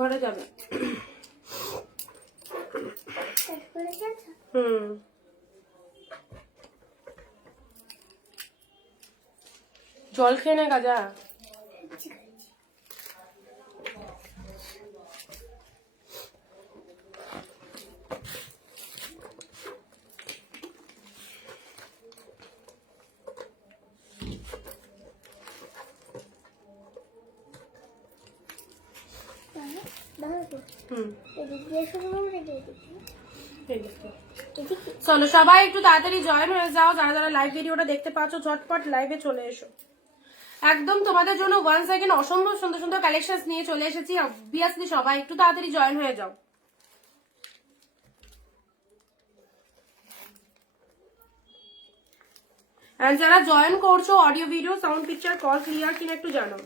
ঘরে যাবে। জল খেয়ে নে গাজা। চলো সবাই একটু তাড়াতাড়ি জয়েন হয়ে যাও, যারা যারা লাইভ ভিডিওটা দেখতে পাচ্ছ ঝটপট লাইভে চলে এসো। একদম তোমাদের জন্য 1 সেকেন্ড অসম্ভব সুন্দর সুন্দর কালেকশন নিয়ে চলে এসেছি। অবভিয়াসলি সবাই একটু তাড়াতাড়ি জয়েন হয়ে যাও। এন্ড যারা জয়েন করছো audio video sound picture call clear কিনা একটু জানাও।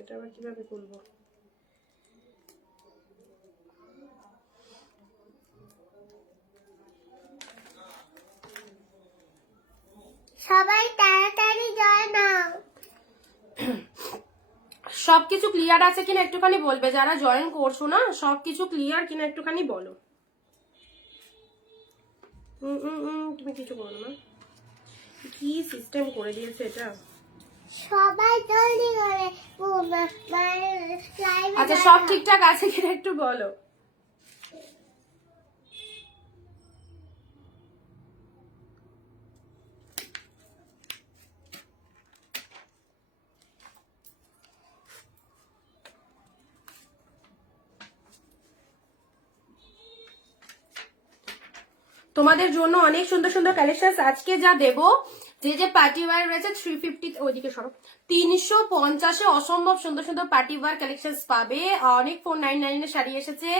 এটা আবার কিভাবে করবো? সবাই তাড়াতাড়ি জয়েন নাও। সবকিছু ক্লিয়ার আছে কিনা একটুখানি বলবে, যারা জয়েন করছো না সবকিছু ক্লিয়ার কিনা একটুখানি বলো। তুমি কিছু বলো না, কি সিস্টেম করে দিয়েছে এটা। সবাই জলদি করে আচ্ছা সব ঠিকঠাক আছে কিনা একটু বলো। তোমাদের জন্য অনেক সুন্দর সুন্দর কালেকশন আজকে যা দেবো, যে যে পার্টি ওয়্যার রয়েছে 350 ওইদিকে সরো 350-এ অসম্ভব সুন্দর সুন্দর পার্টি ওয়্যার কালেকশন পাবে। অনেক 499 এর শাড়ি এসেছে,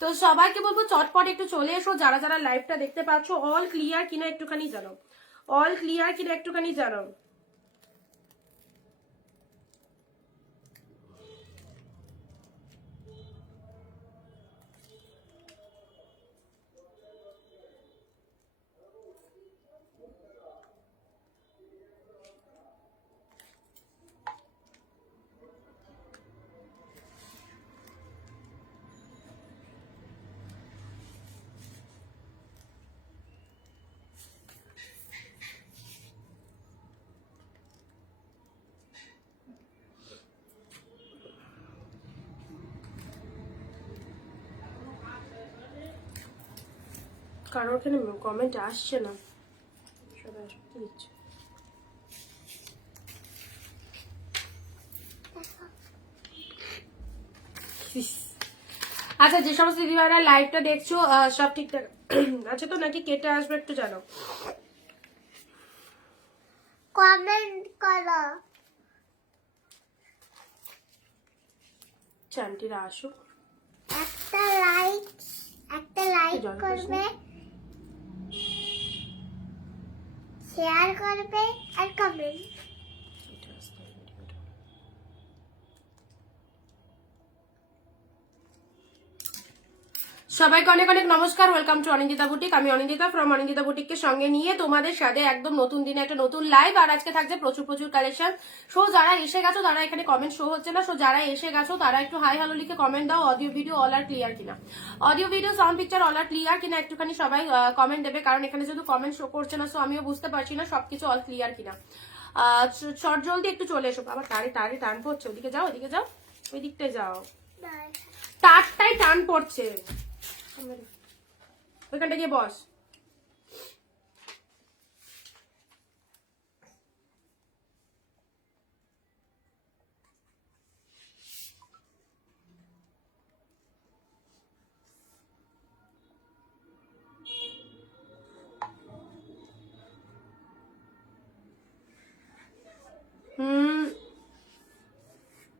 তো সবাইকে বলবো চটপট একটু চলে এসো। যারা যারা লাইভটা দেখতে পাচ্ছ অল ক্লিয়ার কিনা একটুখানি জানো, অল ক্লিয়ার কিনা একটুখানি জানো। কারোর এখানে কমেন্ট আসছে না, সবাই দিচ্ছে। আচ্ছা যে সমস্ত দিদিভাইরা লাইভটা দেখছো সব ঠিকঠাক আছে তো নাকি কেটে আসবে একটু জানো, কমেন্ট করো। চান্টিরা আসুক, একটা লাইক করবে, শেয়ার করবে আর কমেন্ট। সবাইকে অনেক অনেক নমস্কার, ওয়েলকাম টু অনিন্দিতা বুটিক। আমি অনিন্দিতা ফ্রম অনিন্দিতা বুটিককে সঙ্গে নিয়ে তোমাদের সাথে একদম নতুন দিনে একটা নতুন লাইভ। আর আজকে থাকছে প্রচুর প্রচুর কালেকশন। সো যারা এসে গেছো তারা এখানে কমেন্ট শো হচ্ছে না, সো যারা এসে গেছো তারা একটু হাই হ্যালো লিখে কমেন্ট দাও। Audio video all are clear কিনা, audio video sound picture all are clear কিনা একটুখানি সবাই কমেন্ট দেবে, কারণ এখানে যেহেতু কমেন্ট শো করছে না সো আমিও বুঝতে পারছি না সবকিছু অল ক্লিয়ার কিনা। শর্ট জলদি একটু চলে এসো। আবার তারে তারে টান পড়ছে, ওদিকে যাও ওদিকে যাও, ওই দিকটায় যাও, তারটাই টান পড়ছে, ওইখানটা গিয়ে বস।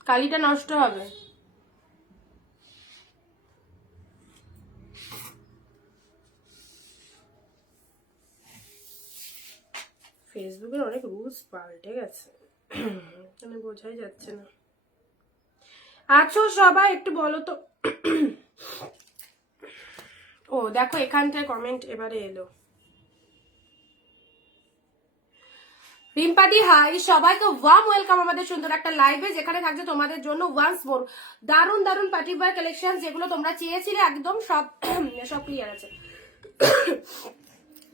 কালিটা নষ্ট হবে। ফেসবুকের অনেক রুলস পাল্টে গেছে, এখানে বোঝাই যাচ্ছে না। আছো সবাই একটু বলো তো। ও দেখো এখানটায় কমেন্ট এবারে এলো। রিম্পাদি হাই, সবাইকে ওয়ার্ম ওয়েলকাম আমাদের সুন্দর একটা লাইভে, যেখানে থাকছে তোমাদের জন্য ওয়ান্স মোর দারুন দারুন পার্টি ওয়্যার কালেকশন, যেগুলো তোমরা চেয়েছিলে একদম সব সব ক্লিয়ার আছে,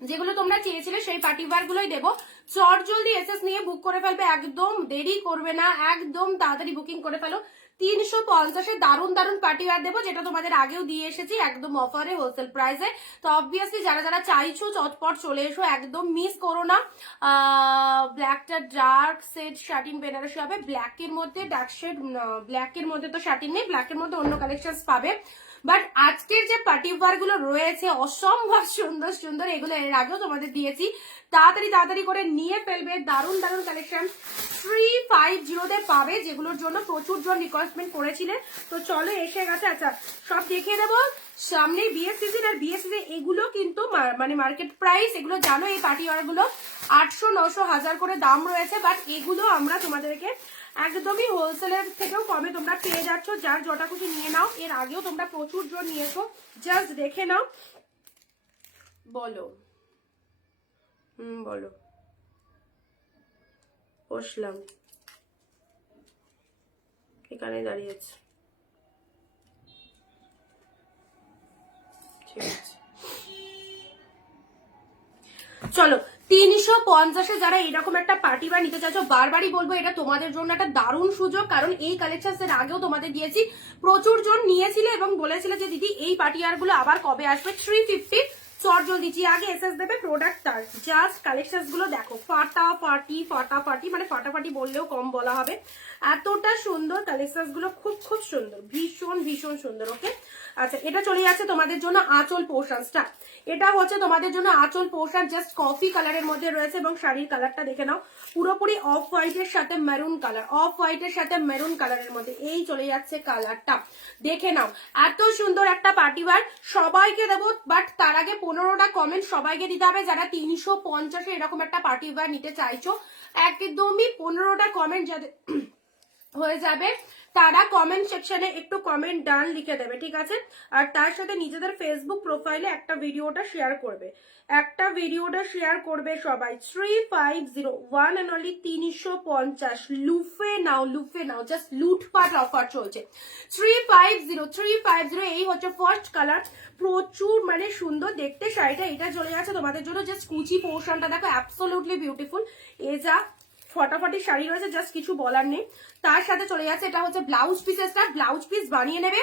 যেগুলো তোমরা চেয়েছিলে সেই পার্টি ওয়্যার গুলোই দেবো। চট জলদি এসএস নিয়ে বুক করে ফেলবে, একদম দেরি করবে না, একদম তাড়াতাড়ি বুকিং করে ফেলো। 350-এ দারুন দারুন পার্টি ওয়্যার দেবো, যেটা তোমাদের আগেও দিয়ে এসেছি একদম অফারে হোলসেল প্রাইসে। তো অবভিয়াসলি যারা যারা চাইছো চটপট চলে এসো, একদম মিস করো না। ব্ল্যাকটা ডার্ক সেট শার্টিন বেনারসি হবে, ব্ল্যাকের মধ্যে ডার্ক শেড, ব্ল্যাকের মধ্যে তো শার্টিন নেই, ব্ল্যাকের মধ্যে অন্য কালেকশন পাবে। বাট আজকের যে পার্টি ওয়্যার গুলো রয়েছে অসম্ভব সুন্দর সুন্দর, এগুলো এর আগেও তোমাদের দিয়েছি, তাড়াতাড়ি তাড়াতাড়ি করে নিয়ে ফেলবে। দারুন দারুন কালেকশন 350-তে পাবে, যেগুলোর জন্য প্রচুর জন রিকোয়েস্টমেন্ট করেছিলেন। তো চলো এসে গেছে। আচ্ছা সব দেখিয়ে দেবো, সামনে বিয়ের সিজন, আর বিয়ের সিজন এগুলো কিন্তু মানে মার্কেট প্রাইস, এগুলো জানো এই পার্টি ওয়্যার গুলো 800, 900, 1000 করে দাম রয়েছে। বাট এগুলো আমরা তোমাদেরকে একদমই হোলসেলের থেকেও কমে তোমরা পেয়ে যাচ্ছ, যার যটা খুশি নিয়ে নাও। এর আগেও তোমরা প্রচুর জন নিয়েছো, জাস্ট দেখে নাও। বলো বলো, বসলাম এখানে দাঁড়িয়েছে, ঠিক আছে চলো। 350-এ যারা এরকম একটা পার্টি ওয়্যার নিতে চাইছো, বারবারই বলবো এটা তোমাদের জন্য একটা দারুণ সুযোগ, কারণ এই কালেকশন এর আগেও তোমাদের দিয়েছি, প্রচুর জন নিয়েছিলে এবং বলেছিলে যে দিদি এই পার্টি ওয়্যার গুলো আবার কবে আসবে। 350 চট জলদি, যে আগে এসএস দেবে প্রোডাক্ট তার। জাস্ট কালেকশন গুলো দেখো, ফাটাফাটি ফাটাফাটি, মানে ফাটাফাটি বললেও কম বলা হবে, এতটা সুন্দর কালেকশন গুলো, খুব খুব সুন্দর, ভীষণ ভীষণ সুন্দর। ওকে আচ্ছা, এটা চলে যাচ্ছে তোমাদের জন্য আঁচল পোর্শনটা, এটা হচ্ছে তোমাদের জন্য আঁচল পোর্শন, জাস্ট কফি কালারের মধ্যে রয়েছে এবং শাড়ির কালারটা দেখে নাও, পুরোপুরি অফ হোয়াইটের সাথে মেরুন কালার, অফ হোয়াইটের সাথে মেরুন কালারের মধ্যে এই চলে যাচ্ছে কালারটা, দেখে নাও। এত সুন্দর একটা পার্টি ওয়্যার সবাইকে দেবো, বাট তার আগে 15টা কমেন্ট সবাইকে দিতে হবে যারা 350-এ এরকম একটা পার্টি ওয়্যার নিতে চাইছো। একদমই 15টা কমেন্ট যাদের হয়ে যাবে তারা কমেন্ট সেকশনে একটু কমেন্ট ডান লিখে দেবে, ঠিক আছে? আর তার সাথে নিজেদের ফেসবুক প্রোফাইলে একটা ভিডিওটা শেয়ার করবে, একটা ভিডিওটা শেয়ার করবে সবাই। 350 ওয়ান অ্যান্ড অনলি 350, লুফে নাও লুফে নাও, জাস্ট লুটপাট অফার চলছে। 350 এই হচ্ছে ফার্স্ট কালার, প্রচুর মানে সুন্দর দেখতে শাড়িটা। এটা চলে যাচ্ছে তোমাদের জন্য জাস্ট কুচি পোর্শনটা দেখো, অ্যাবসলিউটলি বিউটিফুল, এ যা ফটাফটি শাড়ি রয়েছে, জাস্ট কিছু বলার নেই। তার সাথে চলে যাচ্ছে, এটা হচ্ছে ব্লাউজ পিসেসটা, ব্লাউজ পিস বানিয়ে নেবে।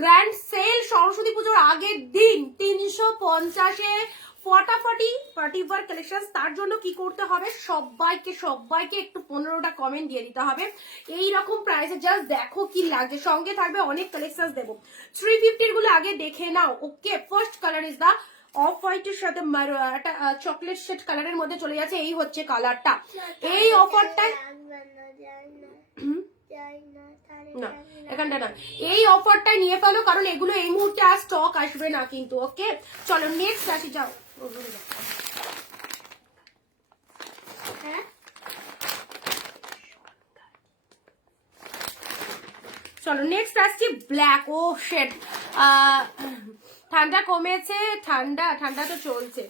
গ্র্যান্ড সেল সরস্বতী পুজোর আগের দিন 350-এ ফটাফটি পার্টি ওয়্যার কালেকশন। তার জন্য কি করতে হবে, সবাইকে একটু 15টা কমেন্ট দিয়ে দিতে হবে এই রকম প্রাইসে। জাস্ট দেখো কি লাগছে, সঙ্গে থাকবে অনেক কালেকশন দেবো। 350 গুলো আগে দেখে নাও। Okay, first colour is the off হোয়াইটের সাথে একটা চকলেট শেড কালারের মধ্যে চলে যাচ্ছে, এই হচ্ছে কালারটা। এই অফারটায় না, এখানটা না, এই অফারটা নিয়ে ফেলো, কারণ এগুলো এই মুহূর্তে আর স্টক আসবে না কিন্তু। ওকে চলো নেক্সট আসি, যাও। চলো নেক্সট আসছি ব্ল্যাক। ও শেড, ঠান্ডা কমেছে, ঠান্ডা তো চলছে,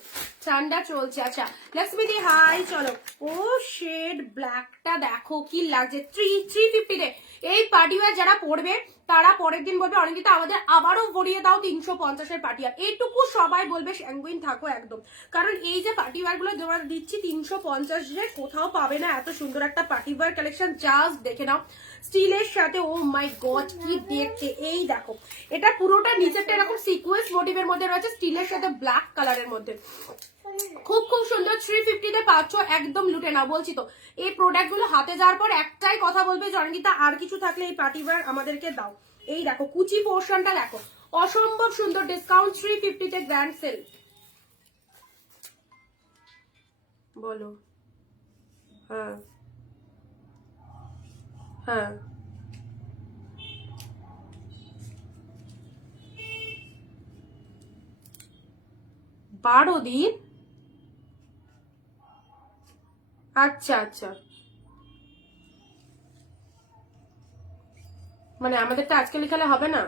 ঠান্ডা চলছে। আচ্ছা লক্ষ্মীদি হাই, চলো। ও শেড ব্ল্যাকটা দেখো কি লাগছে, 350-তে এই পার্টি ওয়্যার যারা পড়বে তারা পরের দিন বলবে অনিন্দিতা আমাদের আবারও ভরিয়ে দাও 350-এর পার্টি ওয়্যার। এইটুকু সবাই বলবে, স্যাঙ্গুইন থাকো একদম, কারণ এই যে পার্টি ওয়্যার গুলো দিচ্ছি 350-এ কোথাও পাবে না এত সুন্দর একটা পার্টি ওয়্যার কালেকশন। জাস্ট দেখে নাও, স্টিলের সাথে, ও মাই গড কি দেখতে, এই দেখো এটা পুরোটা নিচেরটা এরকম সিকোয়েন্স মোটিভের মধ্যে রয়েছে, স্টিলের সাথে ব্ল্যাক কালারের মধ্যে, খুব খুব সুন্দর। 350-তে পাচ্ছ, একদম লুটে নাও। বলছি তো এই প্রোডাক্ট গুলো হাতে যাওয়ার পর একটাই কথা বলবে, জনগীতা আর কিছু থাকলে এই পার্টি ওয়্যার আমাদেরকে দাও। এই দেখো কুচি পোর্শনটা দেখো, অসম্ভব সুন্দর ডিসকাউন্ট, 350-তে গ্র্যান্ড সেল। বলো হ্যাঁ হ্যাঁ, 12 দিন, আচ্ছা আচ্ছা, মানে আমাদেরটা আজকে লিখালে হবে না,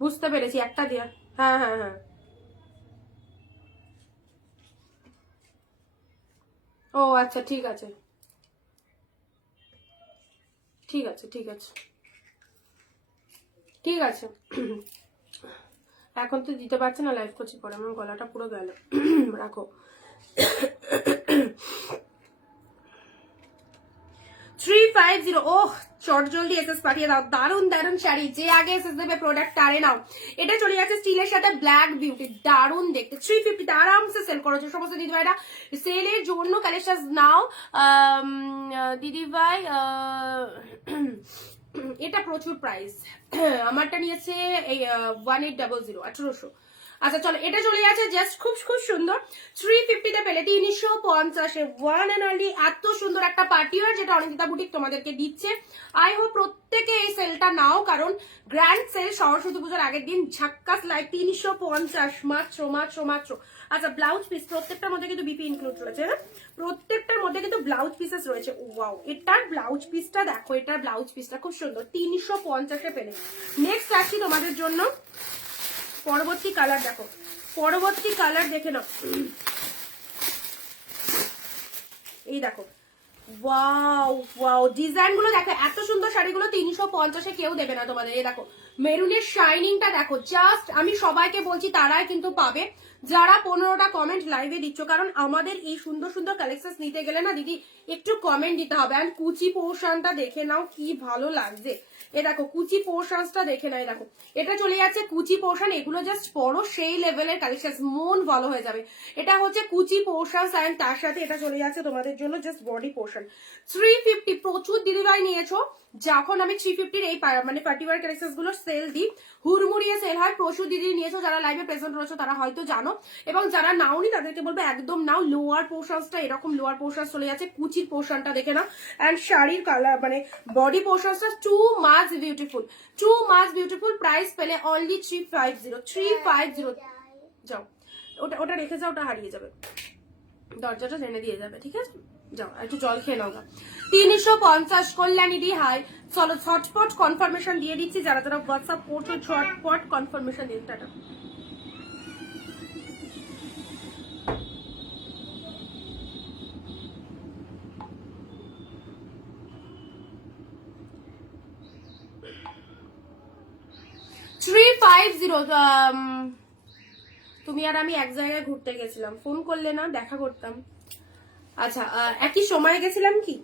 বুঝতে পেরেছি, একটা দিয়া, হ্যাঁ হ্যাঁ হ্যাঁ ও আচ্ছা, ঠিক আছে ঠিক আছে ঠিক আছে ঠিক আছে। এখন তো দিতে পারছে না, লাইভ করছি, পরে আমার গলাটা পুরো গেল। রাখো। 350। ওহ, চট জলদি এসএস পাঠিয়ে দাও। দারুন দারুন শাড়ি, যে আগে এসএস দেবে প্রোডাক্ট তারে নাও। এটা চলে যাচ্ছে স্টিলের সাথে ব্ল্যাক বিউটি, দারুন দেখতে। 350 আরামসে সেল করেছে সমস্ত দিদি ভাইরা, সেলের জন্য কালেকশন নাও। দিদি ভাই এটা প্রচুর প্রাইস, আমারটা নিয়েছে এই 1800, 1800। আচ্ছা চলো, এটা চলে যাচ্ছে জাস্ট খুব খুব সুন্দর 350 তে পেলে 350-এ ওয়ান এন্ড অনলি। এত সুন্দর একটা পার্টি ওয়্যার যেটা অনিন্দিতা বুটিক তোমাদেরকে দিচ্ছে। আই হোপ প্রত্যেকে এই সেলটা নাও, কারণ গ্র্যান্ড সেল সরস্বতী পুজোর আগের দিন ঝাক্কাস লাইক 350 মাত্র মাত্র মাত্র। আচ্ছা, ব্লাউজ পিস প্রত্যেকটার মধ্যে কিন্তু বিপি ইনক্লুড রয়েছে, হ্যাঁ প্রত্যেকটার মধ্যে কিন্তু ব্লাউজ পিসেস রয়েছে। ওয়াও, এটার ব্লাউজ পিসটা দেখো, এটার ব্লাউজ পিসটা খুব সুন্দর, 350-এ পেলে। নেক্সট আসছি তোমাদের জন্য পরবর্তী কালার, দেখো পরবর্তী কালার দেখে নাও। এই দেখো, ওয়াও ওয়াও, ডিজাইন গুলো দেখো, এত সুন্দর শাড়িগুলো 350-এ কেউ দেবে না তোমাদের। এই দেখো মেরুনের শাইনিংটা দেখো, জাস্ট আমি সবাইকে বলছি তারাই কিন্তু পাবে যারা 15টা কমেন্ট লাইভে দিচ্ছ, কারণ আমাদের এই সুন্দর সুন্দর কালেকশন নিতে গেলে না দিদি একটু কমেন্ট দিতে হবে। আর কুচি পোর্শনটা দেখে নাও কি ভালো লাগছে। এ দেখো কুচি পোর্শনটা দেখে নাও, দেখো এটা চলে যাচ্ছে কুচি পোর্শন। এগুলো জাস্ট পরো, সেই লেভেলের কালেকশন, মন ভালো হয়ে যাবে। এটা হচ্ছে কুচি পোর্শন, অ্যান্ড তার সাথে এটা চলে যাচ্ছে তোমাদের জন্য জাস্ট বডি পোর্শন। 350 প্রচুর দিদিভাই নিয়েছো। যখন আমি 350-র এই মানে পার্টিওয়ার কালেকশন গুলো সেল দিই, হুড়মুড়িয়ে সেল হয়। প্রচুর দিদি নিয়েছো, যারা লাইভে প্রেজেন্ট রয়েছে তারা হয়তো জানো, এবং যারা নাওনি তাদেরকে বলবো একদম নাও। লোয়ার পোর্শনটা এরকম লোয়ার পোর্শন চলে যাচ্ছে, কুচির পোর্শনটা দেখে নাও। অ্যান্ড শাড়ির কালার মানে বডি পোর্শনটা too much beautiful, too much beautiful. Price পেলে অনলি 350। যাও, ওটা ওটা রেখে যাও, ওটা হারিয়ে যাবে, দরজাটা টেনে দিয়ে যাবে, ঠিক আছে? যাও একটু জল খেয়ে নাও। 350 কল্যাণী দি হাই। চলো ঝটপট কনফার্মেশন দিয়ে দিচ্ছি, যারা যারা হোয়াটসঅ্যাপ করছো ঝটপট কনফার্মেশন দিন। টাটা। তুমি আর আমি এক জায়গায় ঘুরতে গেছিলাম, ফোন করলে না, দেখা করতাম। আচ্ছা, একই সময়ে গেছিলাম কি?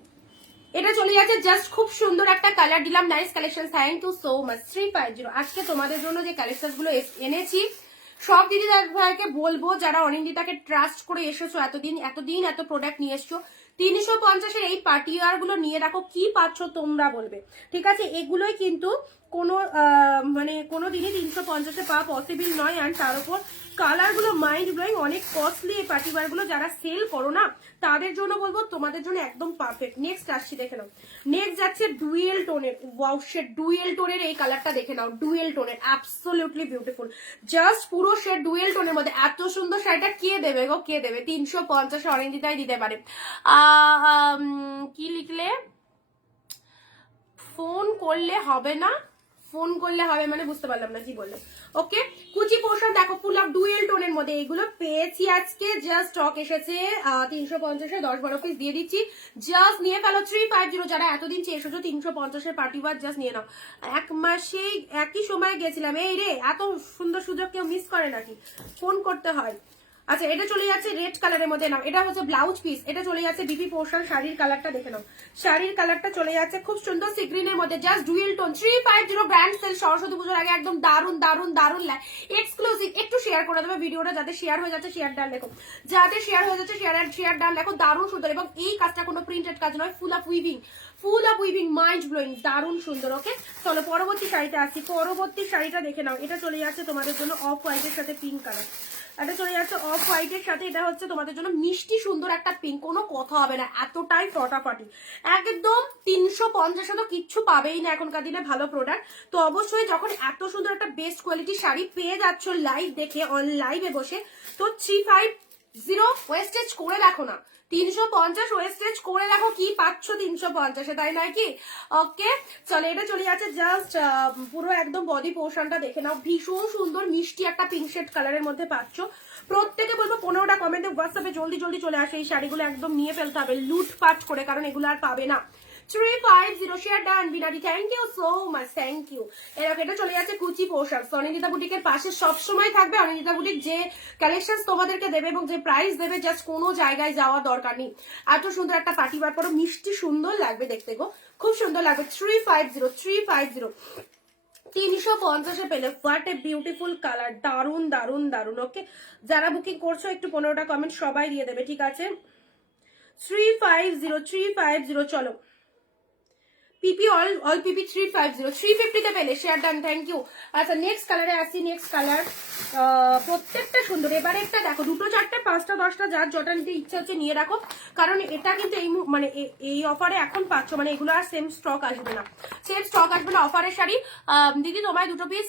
এটা চলে যাচ্ছে জাস্ট খুব সুন্দর একটা কালার দিলাম, nice collection, thank you so much. 350 আজকে তোমাদের জন্য যে কালেকশন গুলো এনেছি সব দিদি ভাইকে বলবো, যারা অনিন্দিতাকে ট্রাস্ট করে এসেছো, এতদিন এত প্রোডাক্ট নিয়ে এসছো, 350-এর এই পার্টিওয়ার গুলো নিয়ে রাখো, কি পাচ্ছ তোমরা বলবে, ঠিক আছে? এগুলোই কিন্তু কোনো মানে কোনো দিনই 350-এ পাওয়া পসিবল নয়। অ্যান্ড তার উপর কালার গুলো মাইন্ড ব্লোয়িং, অনেক কস্টলি এই পার্টিওয়ার গুলো। যারা সেল করো না তাদের জন্য বলবো, তোমাদের জন্য একদম পারফেক্ট। নেক্সট আসছি, দেখে নাও। নেক্সট যাচ্ছে ডুয়েল টোনের, ওয়াও শেড ডুয়েল টোনের এই কালারটা দেখে নাও, ডুয়েল টোনের অ্যাবসলিউটলি বিউটিফুল, জাস্ট পুরো শেড ডুয়েল টোনের মধ্যে। এত সুন্দর শাড়িটা কে দেবে গো, কে দেবে? 350-এ অনিন্দিতাই দিতে পারে। কি লিখলে? ফোন করলে হবে না, ফোন করলে হবে মানে বুঝতে পারলাম না কি বললে। ওকে, কুচি পোর্শন দেখো, ফুল অফ ডুয়েল টোনের মধ্যে এগুলো পেয়েছি আজকে, জাস্ট স্টক এসেছে 350-এ 10-12 পিস দিয়ে দিচ্ছি, জাস্ট নিয়ে ফেলো। 350 যারা এতদিন চেয়ে এসেছো 350-এর পার্টি ওয়ার, জাস্ট নিয়ে নাও। এক মাসেই একই সময় গেছিলাম, এই রে এত সুন্দর সুযোগ কেউ মিস করে নাকি? ফোন করতে হয়। আচ্ছা, এটা চলে যাচ্ছে রেড কালারের মধ্যে, নাও এটা হচ্ছে ব্লাউজ পিস, এটা চলে যাচ্ছে বিপি পোর্শন। শাড়ির কালারটা দেখে নাও, শাড়ির কালারটা চলে যাচ্ছে খুব সুন্দর সি গ্রিনের মধ্যে, just dual tone. 350 grand sale Saraswati পুজোর আগে একদম দারুন দারুন দারুন এক্সক্লুসিভ। একটু শেয়ার করে দেবে ভিডিওটা, যাতে শেয়ার হয়ে যাচ্ছে শেয়ার ডান লেখো, যাতে শেয়ার হয়ে যাচ্ছে শেয়ার ডান লেখো। দারুন সুন্দর, এবং এই কাজটা কোনো প্রিন্টেড কাজ নয়, full of weaving, mind blowing, দারুন সুন্দর। ওকে চলো পরবর্তী শাড়িটা আসছি, পরবর্তী শাড়িটা দেখে নাও। এটা চলে যাচ্ছে তোমাদের জন্য অফ হোয়াইটের সাথে পিঙ্ক কালার, এটা চলে যাচ্ছে অফ হোয়াইটের সাথে, এটা হচ্ছে তোমাদের জন্য মিষ্টি সুন্দর একটা পিঙ্ক, কোনো কথা হবে না, এতটাই ফটাফাটি একদম। 350-এ তো কিচ্ছু পাবেই না এখনকার দিনে ভালো প্রোডাক্ট। তো অবশ্যই যখন এত সুন্দর একটা বেস্ট কোয়ালিটির শাড়ি পেয়ে যাচ্ছ লাইভ দেখে, অন লাইভে বসে, তো 350 ওয়েস্টেজ করে দেখো না, 350 ওয়েস্টেজ করে দেখো কি পাচ্ছ 350-এ, তাই নয় কি? ওকে চলো, এটা চলে যাচ্ছে জাস্ট পুরো একদম বডি পোর্শনটা দেখে নাও, ভীষণ সুন্দর মিষ্টি একটা পিঙ্ক শেড কালারের মধ্যে পাচ্ছ। প্রত্যেকে বলবো 15টা কমেন্টে হোয়াটসঅ্যাপে জলদি জলদি চলে আসে, এই শাড়িগুলো একদম নিয়ে ফেলতে হবে লুটপাট করে, কারণ এগুলো আর পাবে না। 350 শেয়ার ডান বিনাডি, thank you so much, thank you. এরকম এটা চলে যাচ্ছে কুচি পোশাক, অনিন্দিতা বুটিকের পাশে সবসময় থাকবে। অনিন্দিতা বুটিক যে কালেকশন তোমাদেরকে দেবে এবং যে প্রাইস দেবে, জাস্ট কোনো জায়গায় যাওয়া দরকার নেই। এত সুন্দর একটা পার্টি বার পরো, মিষ্টি সুন্দর লাগবে দেখতে গো, খুব সুন্দর লাগবে। 350 350-এ পেলে, হোয়াট এ বিউটিফুল কালার, দারুন দারুন দারুন। ওকে যারা বুকিং করছো একটু 15টা কমেন্ট সবাই দিয়ে দেবে, ঠিক আছে? 350 চলো পিপি অল পিপি 350 350-তে পেলে শেয়ার ডান, থ্যাংক ইউ। আচ্ছা নেক্সট কালারে আসি, নেক্সট কালার প্রত্যেকটা সুন্দর। এবারে একটা দেখো, 2, 4, 5, 10টা যার জটা নিতে ইচ্ছা হচ্ছে নিয়ে রাখো, কারণ এটা কিন্তু এই মানে এই অফারে এখন পাচ্ছ, মানে এগুলো আর সেম স্টক আসবে না, সেম স্টক আসবে না অফারের শাড়ি। দিদি তোমায় 2 পিস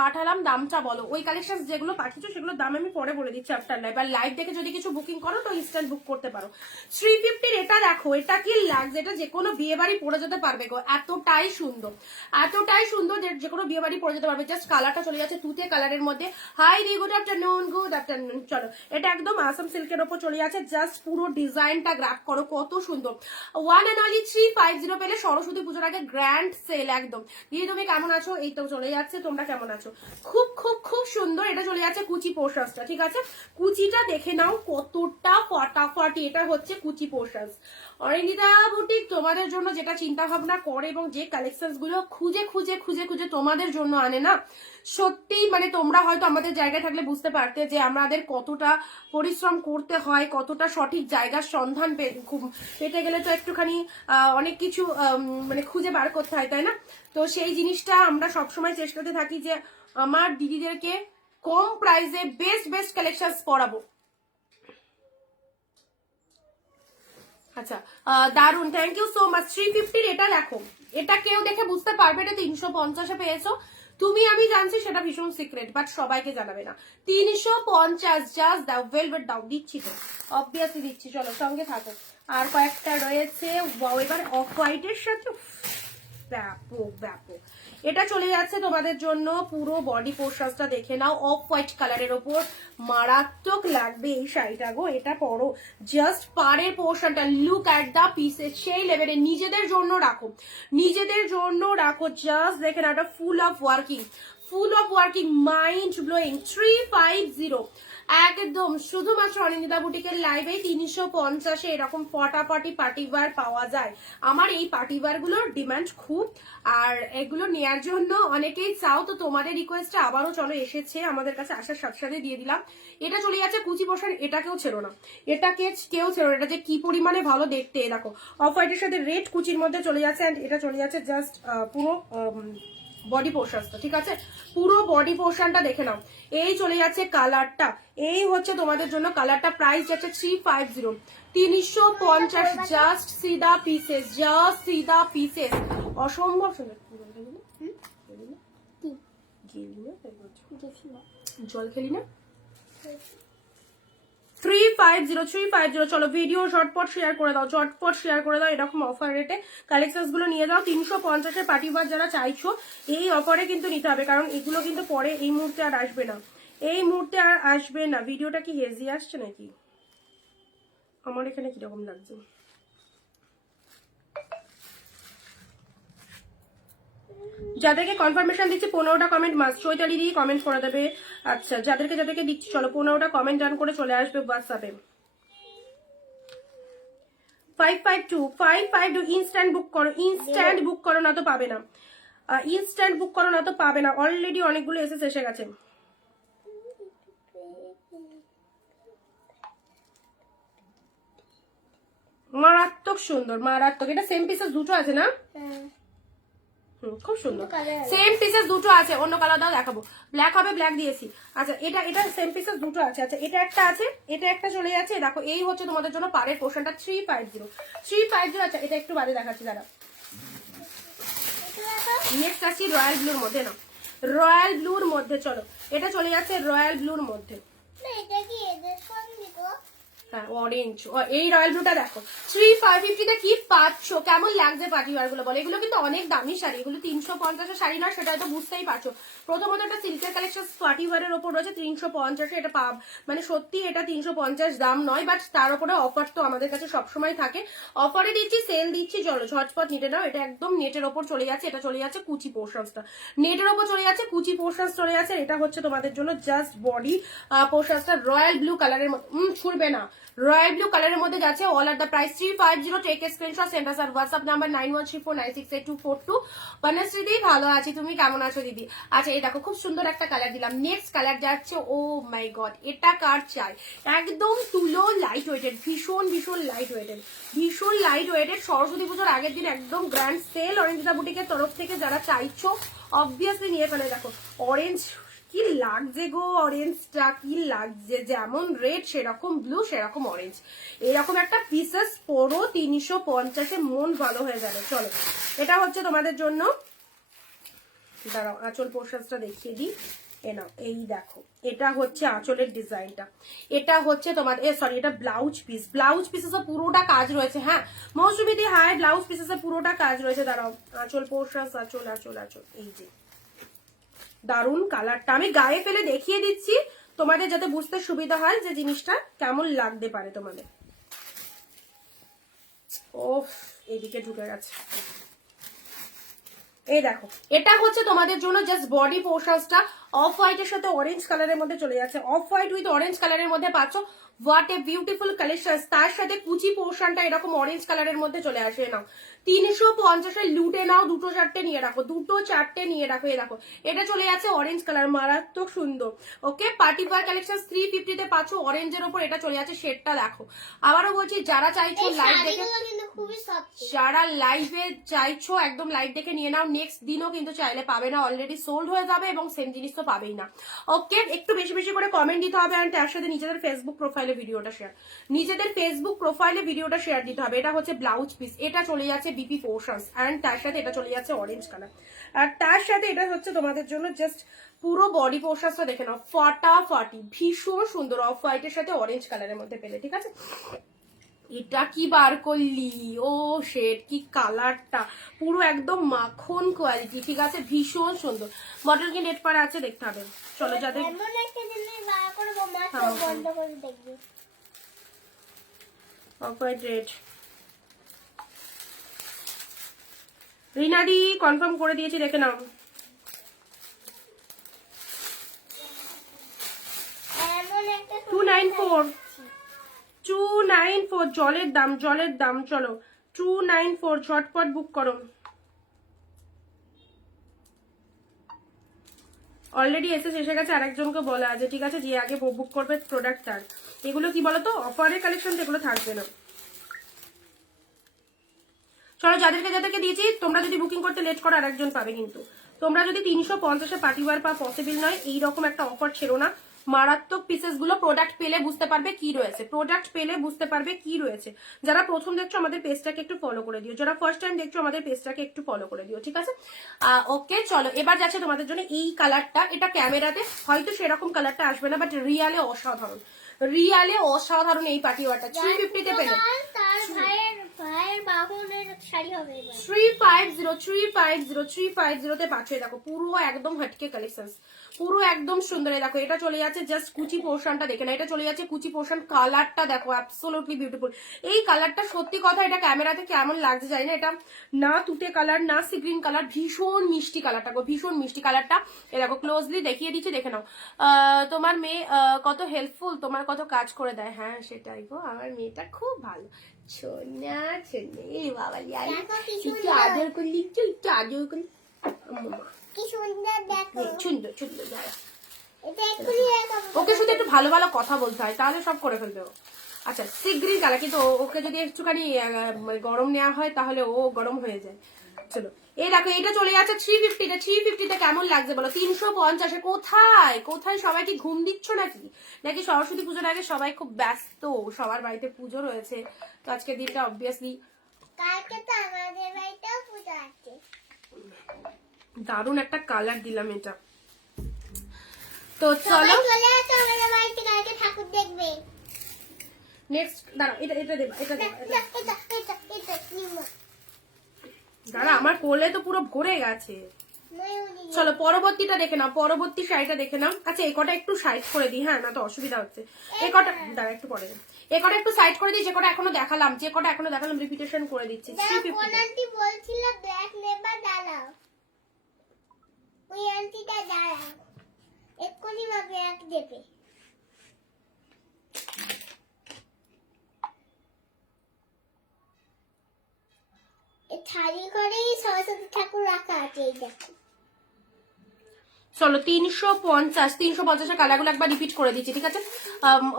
পাঠালাম, দামটা বলো। ওই কালেকশন যেগুলো পাঠিয়েছো সেগুলোর দাম আমি পরে বলে দিচ্ছি আফটার লাইভ, আর লাইভ দেখে যদি কিছু বুকিং করো তো ইনস্ট্যান্ট বুক করতে পারো। 350-এর এটা দেখো, এটা কি লাগছে, এটা যে কোনো বিয়ে বাড়ি পরে যেতে পারবে গো, এতটাই সুন্দর, এতটাই সুন্দর যে কোনো বিয়ে বাড়ি পরে যেতে পারবে। জাস্ট কালারটা চলে যাচ্ছে তুতে কালারের মধ্যে। হাই রি, গুড আফটারনুন, গুড আফটারনুন। চলো এটা একদম আসাম সিল্কের ওপর চলে যাচ্ছে, জাস্ট পুরো ডিজাইনটা গ্রাফ করো, কত সুন্দর। 1 and only 350 পেলে সরস্বতী পুজোর আগে গ্র্যান্ড সেল একদম। দিদি তুমি কেমন আছো? এই তো চলে যাচ্ছে, তোমরা কেমন আছো? খুব খুব খুব সুন্দর। এটা চলে যাচ্ছে কুচি পোশাকটা, ঠিক আছে? কুচিটা দেখে নাও কতটা ফটাফটি, এটা হচ্ছে কুচি পোশাক। অরিন্দিতা বুটিক তোমাদের জন্য যেটা চিন্তা ভাবনা করে এবং যে কালেকশন গুলো খুঁজে খুঁজে খুঁজে খুঁজে তোমাদের জন্য আনে না, সত্যিই মানে তোমরা হয়তো আমাদের জায়গায় থাকলে বুঝতে পারতে যে আমাদের কতটা পরিশ্রম করতে হয়, কতটা সঠিক জায়গার সন্ধান পেতে গেলে তো একটুখানি অনেক কিছু মানে খুঁজে বার করতে হয়, তাই না? তো সেই জিনিসটা আমরা সবসময় চেষ্টাতে থাকি যে আমার দিদিদেরকে কম প্রাইসে বেস্ট বেস্ট কালেকশন পরাবো। আচ্ছা দারুন, থ্যাংক ইউ সো মাচ। 350-এর এটা দেখো, এটা কেউ দেখে বুঝতে পারবে এটা 350-এ পেয়েছো তুমি, আমি জানছি সেটা ভীষণ সিক্রেট, বাট সবাইকে জানাবে না। 350 জাস্ট দাও, ভেলভেট দাও, দিচ্ছি তো অবভিয়াসলি দিচ্ছি, চলো সঙ্গে থাকো। আর কয়েকটা রয়েছে, এবার অফ হোয়াইটের সাথে ব্যাপক ব্যাপক। এটা চলে যাচ্ছে তোমাদের জন্য পুরো বডি পোর্শনটা দেখে নাও, অফ হোয়াইট কালারের ওপর মারাত্মক লাগবে এই শাড়িটা গো। এটা পরো, জাস্ট পাড়ের পোর্শনটা, লুক অ্যাট দা পিসেস, সেই লেভেলে। নিজেদের জন্য রাখো, নিজেদের জন্য রাখো, জাস্ট দেখে না, এটা full of working mind blowing. 350 একদম শুধুমাত্র অনিন্দিতা বুটিকের লাইভে 350-এ এরকম ফটাফটি পার্টিবার পাওয়া যায়। আমার এই পার্টিবার গুলোর ডিমান্ড খুব, আর এগুলো নেয়ার জন্য অনেকেই চাও, তো তোমাদের রিকোয়েস্টটা আবারও চলো এসেছে আমাদের কাছে, আসার সাথে সাথে দিয়ে দিলাম। এটা চলে যাচ্ছে কুচি পোশাক, এটাকেও ছেড়ো না, এটাকে কেউ ছেড়ো না, এটা যে কি পরিমাণে ভালো দেখতে। দেখো অফ হোয়াইটের সাথে রেড কুচির মধ্যে চলে যাচ্ছে, এন্ড এটা চলে যাচ্ছে জাস্ট পুরো বডি পোর্শনটা, ঠিক আছে? পুরো বডি পোর্শনটা দেখে নাও। এই চলে যাচ্ছে কালারটা, এই হচ্ছে তোমাদের জন্য কালারটা। প্রাইস যাচ্ছে 350, 350, জাস্ট সি দা পিসেস, জাস্ট সি দা পিসেস, অসম্ভব সুন্দর। জল খেলি না? 350 চলো ভিডিও ঝটপট শেয়ার করে দাও, ঝটপট শেয়ার করে দাও। এরকম অফার রেটে কালেকশন গুলো নিয়ে যাও। 350-এর পার্টিবার যারা চাইছো এই অফারে কিন্তু নিতে হবে, কারণ এগুলো কিন্তু পরে এই মুহূর্তে আর আসবে না, এই মুহূর্তে আর আসবে না। ভিডিওটা কি হেজি আসছে নাকি? আমার এখানে কিরকম লাগছে? যাদেরকে কনফার্মেশন দিচ্ছি 15টা কমেন্ট মাস্ট, চৈতালি দিয়ে কমেন্ট করে দেবে। আচ্ছা যাদেরকে দিচ্ছি চলো 15টা কমেন্ট ডান করে চলে আসবে হোয়াটসঅ্যাপে। 552 ইনস্ট্যান্ট বুক করো, ইনস্ট্যান্ট বুক করো না তো পাবে না, ইনস্ট্যান্ট বুক করো না তো পাবে না। অলরেডি অনেকগুলো এসে গেছে। মারাত্মক সুন্দর, মারাত্মক। এটা সেম পিসেস দুটো আছে না? খুব সুন্দর, সেম পিসেস দুটো আছে। অন্য কালার দাও দেখাবো, ব্ল্যাক হবে, ব্ল্যাক দিয়েছি। আচ্ছা এটা সেম পিসেস দুটো আছে। আচ্ছা এটা একটা আছে, এটা একটা চলে যাচ্ছে। দেখো এই হচ্ছে তোমাদের জন্য পাড়ের পোর্শনটা 350। আচ্ছা এটা একটু বাদে দেখাচ্ছি দাঁড়া। নেক্সট আসছি রয়্যাল ব্লুর মধ্যে, না রয়্যাল ব্লুর মধ্যে, চলো এটা চলে যাচ্ছে রয়্যাল ব্লুর মধ্যে। হ্যাঁ অরেঞ্জ, এই রয়্যাল ব্লুটা দেখো 3550 তে কি পাচ্ছ, কেমন লাগছে পার্টি ওয়ার গুলো বলে। এগুলো কিন্তু অনেক দামি শাড়ি, এগুলো 350 শাড়ি না, সেটা হয়তো বুঝতেই পারছো। প্রথমত একটা সিল্কের কালেকশন পার্টি ওয়ারের ওপর রয়েছে 350, এটা মানে সত্যি এটা 350 দাম নয়, বাট তার উপরে অফার তো আমাদের কাছে সবসময় থাকে। অফারে দিচ্ছি, সেল দিচ্ছি, চলো ঝটপট নিতে নাও। এটা একদম নেটের ওপর চলে যাচ্ছে, এটা চলে যাচ্ছে কুচি পোর্শনসটা, নেটের ওপর চলে যাচ্ছে, কুচি পোর্শনস চলে যাচ্ছে। এটা হচ্ছে তোমাদের জন্য জাস্ট বডি পোর্শনসটা রয়্যাল ব্লু কালারের মধ্যে, ছুড়বে না, রয়্যাল ব্লু কালারের মধ্যে যাচ্ছে। All are the price 350। Take a screenshot, send us our WhatsApp number 9134968242। Banashree দি ভালো আছি, তুমি কেমন আছো দিদি? আচ্ছা এই দেখো খুব সুন্দর একটা কালার দিলাম। নেক্সট কালার যাচ্ছে, ও মাই গড, এটা কার চাই, একদম তুলো লাইট ওয়েটেড, ভীষণ ভীষণ লাইট ওয়েটেড, ভীষণ লাইট ওয়েটেড। সরস্বতী পুজোর আগের দিন একদম গ্র্যান্ড সেল অরিন্দিতা বুটিকের তরফ থেকে, যারা চাইছো অবভিয়াসলি নিয়ে ফেলে। দেখো অরেঞ্জ কি লাগছে গো, অরেঞ্জটা কি লাগছে, যেমন রেড সেরকম ব্লু সেরকম অরেঞ্জ, এরকম একটা পিসেস পরো 350-এ মন ভালো হয়ে যাবে। চলো এটা হচ্ছে তোমাদের জন্য, দাঁড়াও আঁচল পোর্শনসটা দেখিয়ে দিই। এই দেখো এটা হচ্ছে আঁচলের ডিজাইনটা, এটা হচ্ছে তোমাদের সরি এটা ব্লাউজ পিস, ব্লাউজ পিসেসে পুরোটা কাজ রয়েছে। হ্যাঁ মৌসুমী দি হাই, ব্লাউজ পিসেসে পুরোটা কাজ রয়েছে। দাঁড়াও আঁচল পোর্শনস, আঁচল আঁচল আঁচল, এই যে দারুন কালারটা, আমি গায়ে ফেলে দেখিয়ে দিচ্ছি তোমাদের যাতে বুঝতে সুবিধা হয় যে জিনিসটা কেমন লাগতে পারে তোমাদের। ওফ এদিকে ঢুকে গেছে। এই দেখো এটা হচ্ছে তোমাদের জন্য জাস্ট বডি পোর্শনসটা অফ হোয়াইটের সাথে অরেঞ্জ কালারের মধ্যে চলে যাচ্ছে, অফ হোয়াইট উইথ অরেঞ্জ কালারের মধ্যে পাচ্ছ। হোয়াট এ বিউটিফুল কালেকশন, তার সাথে কুচি পোর্শনটা এরকম অরেঞ্জ কালারের মধ্যে চলে আসে। নাও 350-এ লুটে নাও, দুটো চারটে নিয়ে রাখো, দুটো চারটে নিয়ে রাখো। এই দেখো এটা চলে যাচ্ছে অরেঞ্জ কালার, মারাত্মক সুন্দর। ওকে পার্টি ওয়্যার কালেকশন 350-তে পাচ্ছ অরেঞ্জের ওপর, এটা চলে যাচ্ছে। শেডটা দেখো, আবারও বলছি যারা চাইছো লাইভ দেখে, যারা লাইভে চাইছো একদম লাইভ দেখে নিয়ে নাও। নেক্সট দিনও কিন্তু চাইলে পাবে না, অলরেডি সোল্ড হয়ে যাবে এবং সেম জিনিস তো পাবেই না। ওকে একটু বেশি বেশি করে কমেন্ট দিতে হবে, আর তার সাথে নিজেদের ফেসবুক প্রোফাইলে ভিডিওটা শেয়ার, নিজেদের ফেসবুক প্রোফাইলে ভিডিওটা শেয়ার দিতে হবে। এটা হচ্ছে ব্লাউজ পিস, এটা চলে যাচ্ছে বিপি পোর্শনস, এন্ড তার সাথে এটা চলে যাচ্ছে অরেঞ্জ কালার, আর তার সাথে এটা হচ্ছে তোমাদের জন্য জাস্ট পুরো বডি পোর্শনসটা দেখে নাও, ফাটাফাটি ভীষণ সুন্দর অফ হোয়াইটের সাথে অরেঞ্জ কালারের মধ্যে পেলে। ঠিক আছে এটা কি বার করলি, ও শেড কি কালারটা, পুরো একদম মাখন কোয়ালিটি। ঠিক আছে ভীষণ সুন্দর, মডেল কি নেট পারা আছে দেখতে হবে। চলো যাদের অফ হোয়াইট রেড, রিনাদি কনফার্ম করে দিয়েছি দেখে নাও। টু 294 জলের দাম, জলের দাম। চলো 294 ঝটপট বুক করো। অলরেডি এসে গেছে, আরেকজনকে বলা আছে। ঠিক আছে যে আগে বুক করবে প্রোডাক্ট তার। এগুলো কি বলতো অফারের কালেকশন, এগুলো থাকবে না। চলো যাদেরকে দিয়েছি, তোমরা যদি বুকিং করতে লেট করো আরেকজন পাবে, কিন্তু তোমরা যদি 350-এ পার্টি ওয়্যার পাওয়া পসিবল নয়, এইরকম একটা অফার ছিল না। মারাত্মক পিসেস গুলো, প্রোডাক্ট পেলে বুঝতে পারবে কি রয়েছে, প্রোডাক্ট পেলে বুঝতে পারবে কি রয়েছে। যারা প্রথম দেখছো আমাদের পেজটাকে একটু ফলো করে দিও, যারা ফার্স্ট টাইম দেখছো আমাদের পেজটাকে একটু ফলো করে দিও। ঠিক আছে ওকে চলো এবার যাচ্ছে তোমাদের জন্য এই কালারটা। এটা ক্যামেরাতে হয়তো সেরকম কালারটা আসবে না, বাট রিয়ালে অসাধারণ, রিয়ালে অসাধারণ এই পার্টি ওয়্যারটা 350-তে পেলে। 350-তে পাচ্ছ। দেখো পুরো একদম হটকে কালেকশন, পুরো একদম সুন্দর। দেখো এটা চলে যাচ্ছে জাস্ট কুচি পোর্শনটা দেখে না, এটা চলে যাচ্ছে কুচি পোর্শন। কালারটা দেখো অ্যাবসলিউটলি বিউটিফুল। এই কালারটা সত্যি কথা এটা ক্যামেরাতে কেমন লাগছে জানি না, এটা না তুতে কালার না সি গ্রিন কালার, ভীষণ মিষ্টি কালারটা গো, ভীষণ মিষ্টি কালারটা। এ দেখো ক্লোজলি দেখিয়ে দিচ্ছি দেখে নাও। তোমার মেয়ে কত হেল্পফুল, তোমার কত কাজ করে দেয়। হ্যাঁ সেটাই গো, আমার মেয়েটা খুব ভালো। সোনা সোনা বাবা একটু আদর করলি, একটু আদর করলি, কি সুন্দর দেখো, সুন্দর সুন্দর। এটা এক্ষুনি ওকে শুধু একটু ভালো ভালো কথা বলতে হয়, তাহলে সব করে ফেলবে ও। আচ্ছা সি গ্রিন কালার, কিন্তু ওকে যদি একটুখানি গরম নেওয়া হয় তাহলে ও গরম হয়ে যায়। চলো এই দেখো এটা চলে যাচ্ছে 350-তে। 350-তে কেমন লাগছে বলো? 350-এ কোথায় কোথায় সবাই কি ঘুম দিচ্ছ নাকি, নাকি সরস্বতী পুজোর আগে সবাই খুব ব্যস্ত, সবার বাড়িতে পুজো রয়েছে, তো আজকের দিনটা অবভিয়াসলি কালকে তো আমাদের বাড়িতেও পূজা আছে। দারুণ একটা কালার দিলাম এটা। তো চলো চলে আসো আমাদের বাড়িতে, কালকে ঠাকুর দেখবে। নেক্সট দাঁড়া, এটা দেবা, এটা দেবা, এটা এটা এটা এটা নিমা দাঁড়া, আমার কোলে তো পুরো ভরে গেছে। ময়ূরী চলো পরবর্তীটা দেখে নাও, পরবর্তী শাড়িটা দেখে নাও। আচ্ছা এই কটা একটু সাইড করে দিই, হ্যাঁ না তো অসুবিধা হচ্ছে। এই কটা দাঁড়া একটু পরে, এই কটা একটু সাইড করে দিই, যে কটা এখনো দেখালাম, রিপিটেশন করে দিচ্ছি। 350 কোন আন্টি বলছিল ব্ল্যাক নেবা, দাঁড়াও ওই আন্টিটা দাঁড়াও এক্ষুনি মা ব্ল্যাক দেবে। এই থালি করেই সরস্বতী ঠাকুর রাখা আছে, এই দেখো। চলো 350 কালারগুলো একবার রিপিট করে দিচ্ছি, ঠিক আছে?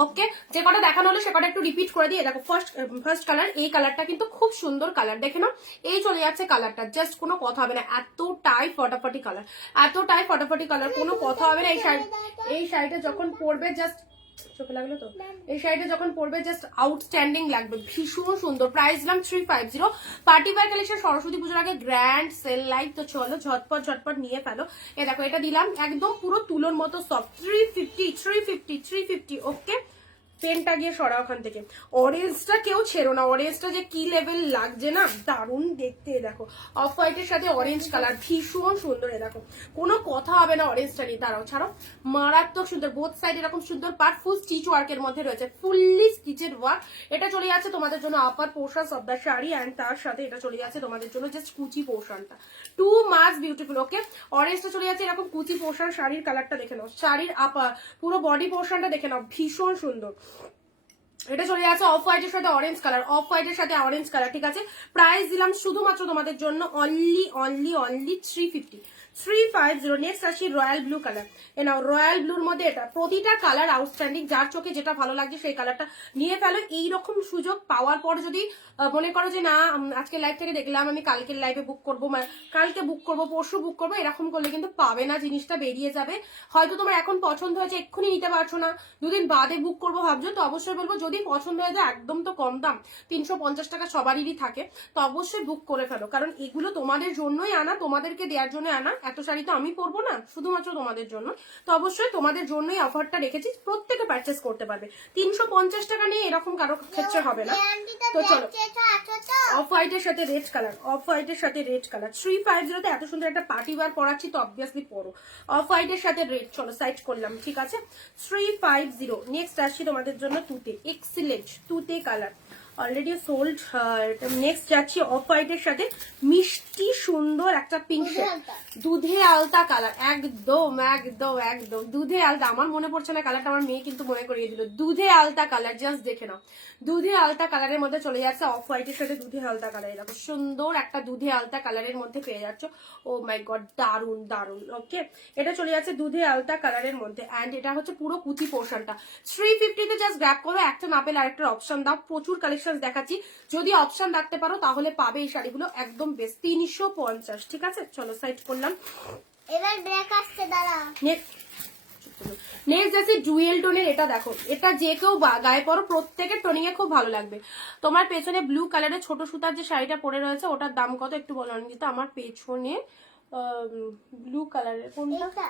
ওকে, যে কটা দেখানো হলো সে কটা একটু রিপিট করে দিয়ে দেখো। ফার্স্ট কালার, এই কালারটা কিন্তু খুব সুন্দর কালার, দেখে নাও। এই চলে যাচ্ছে কালারটা, জাস্ট কোনো কথা হবে না, এতটাই ফটাফটি কালার, এতটাই ফটাফটি কালার, কোনো কথা হবে না। এই শাড়িটা যখন পরবে জাস্ট, চোখে লাগলো তো, এই শাড়িটা যখন পরবে জাস্ট আউটস্ট্যান্ডিং লাগবে, ভীষণ সুন্দর। প্রাইস দিলাম 350। পার্টি ওয়্যার কালেকশন সরস্বতী পুজোর আগে গ্র্যান্ড সেল লাইভ, তো চলো ঝটপট নিয়ে ফেলো। এ দেখো এটা দিলাম একদম পুরো তুলোর মতো সফট, 350। ওকে, পেনটা গিয়ে সরা ওখান থেকে। অরেঞ্জটা কেউ ছেড়ো না, অরেঞ্জটা যে কি লেভেল লাগছে না, দারুণ দেখতে। দেখো অফ হোয়াইটের সাথে অরেঞ্জ কালার, ভীষণ সুন্দর। দেখো কোনো কথা হবে না অরেঞ্জটা নিয়ে, দাঁড়াও ছাড়ো, মারাত্মক সুন্দর। বোথ সাইড এরকম সুন্দর পার্ট, ফুল স্টিচ ওয়ার্কের মধ্যে রয়েছে, ফুললি স্টিচেড ওয়ার্ক। এটা চলে যাচ্ছে তোমাদের জন্য আপার portion of the sari, and তার সাথে এটা চলে যাচ্ছে তোমাদের জন্য জাস্ট কুচি পোর্শনটা, টু মাচ বিউটিফুল। ওকে, অরেঞ্জটা চলে যাচ্ছে এরকম কুচি পোর্শন। শাড়ির কালারটা দেখে নাও, শাড়ির আপার পুরো বডি পোর্শনটা দেখে নাও, ভীষণ সুন্দর। এটা চলে যাচ্ছে অফ হোয়াইটের সাথে অরেঞ্জ কালার, অফ হোয়াইটের সাথে অরেঞ্জ কালার, ঠিক আছে? প্রাইস দিলাম শুধুমাত্র তোমাদের জন্য অনলি 350। নেক্সট আসি রয়্যাল ব্লু কালার। এ নাও, রয়্যাল ব্লুর মধ্যে এটা, প্রতিটা কালার আউটস্ট্যান্ডিং, যার চোখে যেটা ভালো লাগছে সেই কালারটা নিয়ে ফেলো। এইরকম সুযোগ পাওয়ার পর যদি মনে করো যে না আজকে লাইভ থেকে দেখলাম আমি কালকের লাইভে বুক করবো, কালকে বুক করবো, পরশু বুক করবো, এরকম করলে কিন্তু পাবে না, জিনিসটা বেরিয়ে যাবে। হয়তো তোমার এখন পছন্দ হয়েছে, এক্ষুনি নিতে পারছো না, দুদিন বাদে বুক করবো ভাবছো, তো অবশ্যই বলবো যদি পছন্দ হয়ে যায়, একদম তো কম দাম, 350 টাকা সবারই থাকে, তো অবশ্যই বুক করে ফেলো। কারণ এগুলো তোমাদের জন্যই আনা, তোমাদেরকে দেওয়ার জন্য আনা। এত শাড়ি তো আমি পরবো না, শুধুমাত্র তোমাদের জন্য, তো অবশ্যই তোমাদের জন্যই অফারটা রেখেছি, প্রত্যেকে পারচেস করতে পারবে। 350 টাকা নিয়ে এরকম কারো ক্ষেত্রে হবে না। তো চলো, অফ হোয়াইটের সাথে রেড কালার, অফ হোয়াইটের সাথে রেড কালার, 350 তে এত সুন্দর একটা পার্টি ওয়্যার পরাচ্ছি, তো অবভিয়াসলি পরো। অফ হোয়াইটের সাথে রেড, চলো সাইড করলাম, ঠিক আছে? 350। নেক্সট আসছি তোমাদের জন্য তুতে, এক্সিলেন্ট তুতে কালার, অলরেডি সোল্ড। নেক্সট যাচ্ছি অফ হোয়াইটের সাথে মিষ্টি সুন্দর একটা পিঙ্ক শেড, দুধে আলতা কালার, একদম দুধে আলতা। আমার মনে পড়ছে না কালারটা, আমার মেয়ে কিন্তু মনে করিয়ে দিল। দুধে আলতা কালার, জাস্ট দেখে নাও, দুধে আলতা কালারের মধ্যে চলে যাচ্ছে অফ হোয়াইটের সাথে দুধে আলতা কালার। দেখো সুন্দর একটা দুধে আলতা কালারের মধ্যে পেয়ে যাচ্ছ। ও মাই গড, দারুন। ওকে, এটা চলে যাচ্ছে দুধে আলতা কালারের মধ্যে, অ্যান্ড এটা হচ্ছে পুরো কুচি পোর্শনটা। 350 তে জাস্ট গ্র্যাব করো, একটা না পেলে আরেকটার অপশন দাও। প্রচুর কালেকশন দেখাচ্ছি, যদি অপশন রাখতে পারো তাহলে পাবে এই শাড়িগুলো একদম বেস্ট। 350, ঠিক আছে? চলো সাইড করলাম। এবার ব্ল্যাক আসছে, দাঁড়া। নেক্সট যাচ্ছে ডুয়েল টোনের। এটা দেখো, এটা যে কেউ গায়ে পরো, প্রত্যেকের টোনিং এ খুব ভালো লাগবে। তোমার পেছনে ব্লু কালারের ছোট সুতার যে শাড়িটা পরে রয়েছে, ওটার দাম কত একটু বলো অনিন্দিতা? আমার পেছনে ব্লু কালারের কোনটা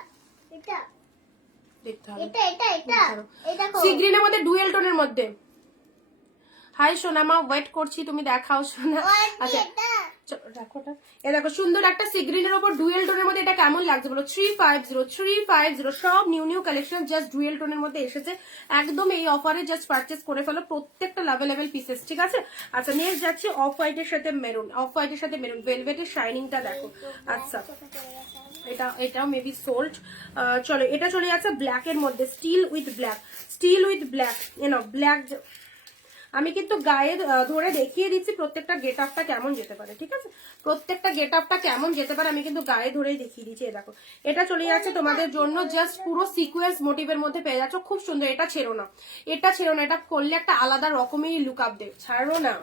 দেখতে হবে, সি গ্রিনের মধ্যে ডুয়েল টোনের মধ্যে। হাই সোনা মা, ওয়েট করছি, তুমি দেখাও সোনা। আচ্ছা দেখো সুন্দর একটা সিগ্রিনের উপর ডুয়েল টোনের মধ্যে, এটা কেমন লাগছে বলো? 350 সব নিউ কালেকশন জাস্ট ডুয়েল টোনের মধ্যে এসেছে, একদম এই অফারে জাস্ট পারচেস করে ফেলো, প্রত্যেকটা লেভেল পিসেস, ঠিক আছে? আচ্ছা নেক্সট যাচ্ছি অফ হোয়াইটের সাথে মেরুন, অফ হোয়াইটের সাথে মেরুন, ভেলভেটের শাইনিংটা দেখো। আচ্ছা এটাও মেবি সোল্ড। চলো এটা চলে যাচ্ছে ব্ল্যাক এর মধ্যে, স্টিল উইথ ব্ল্যাক, ব্ল্যাক। আমি কিন্তু গায়ে ধরে দেখিয়ে দিচ্ছি প্রত্যেকটা গেট আপটা কেমন যেতে পারে, ঠিক আছে? প্রত্যেকটা গেট আপটা কেমন যেতে পারে আমি কিন্তু গায়ে ধরেই দেখিয়ে দিচ্ছি। দেখো এটা চলে যাচ্ছে তোমাদের জন্য জাস্ট পুরো সিকোয়েন্স মোটিভের মধ্যে পেয়ে যাচ্ছ, খুব সুন্দর। এটা ছেড়ো না, এটা করলে একটা আলাদা রকমেরই লুক আপ দেবে, ছাড়ো না।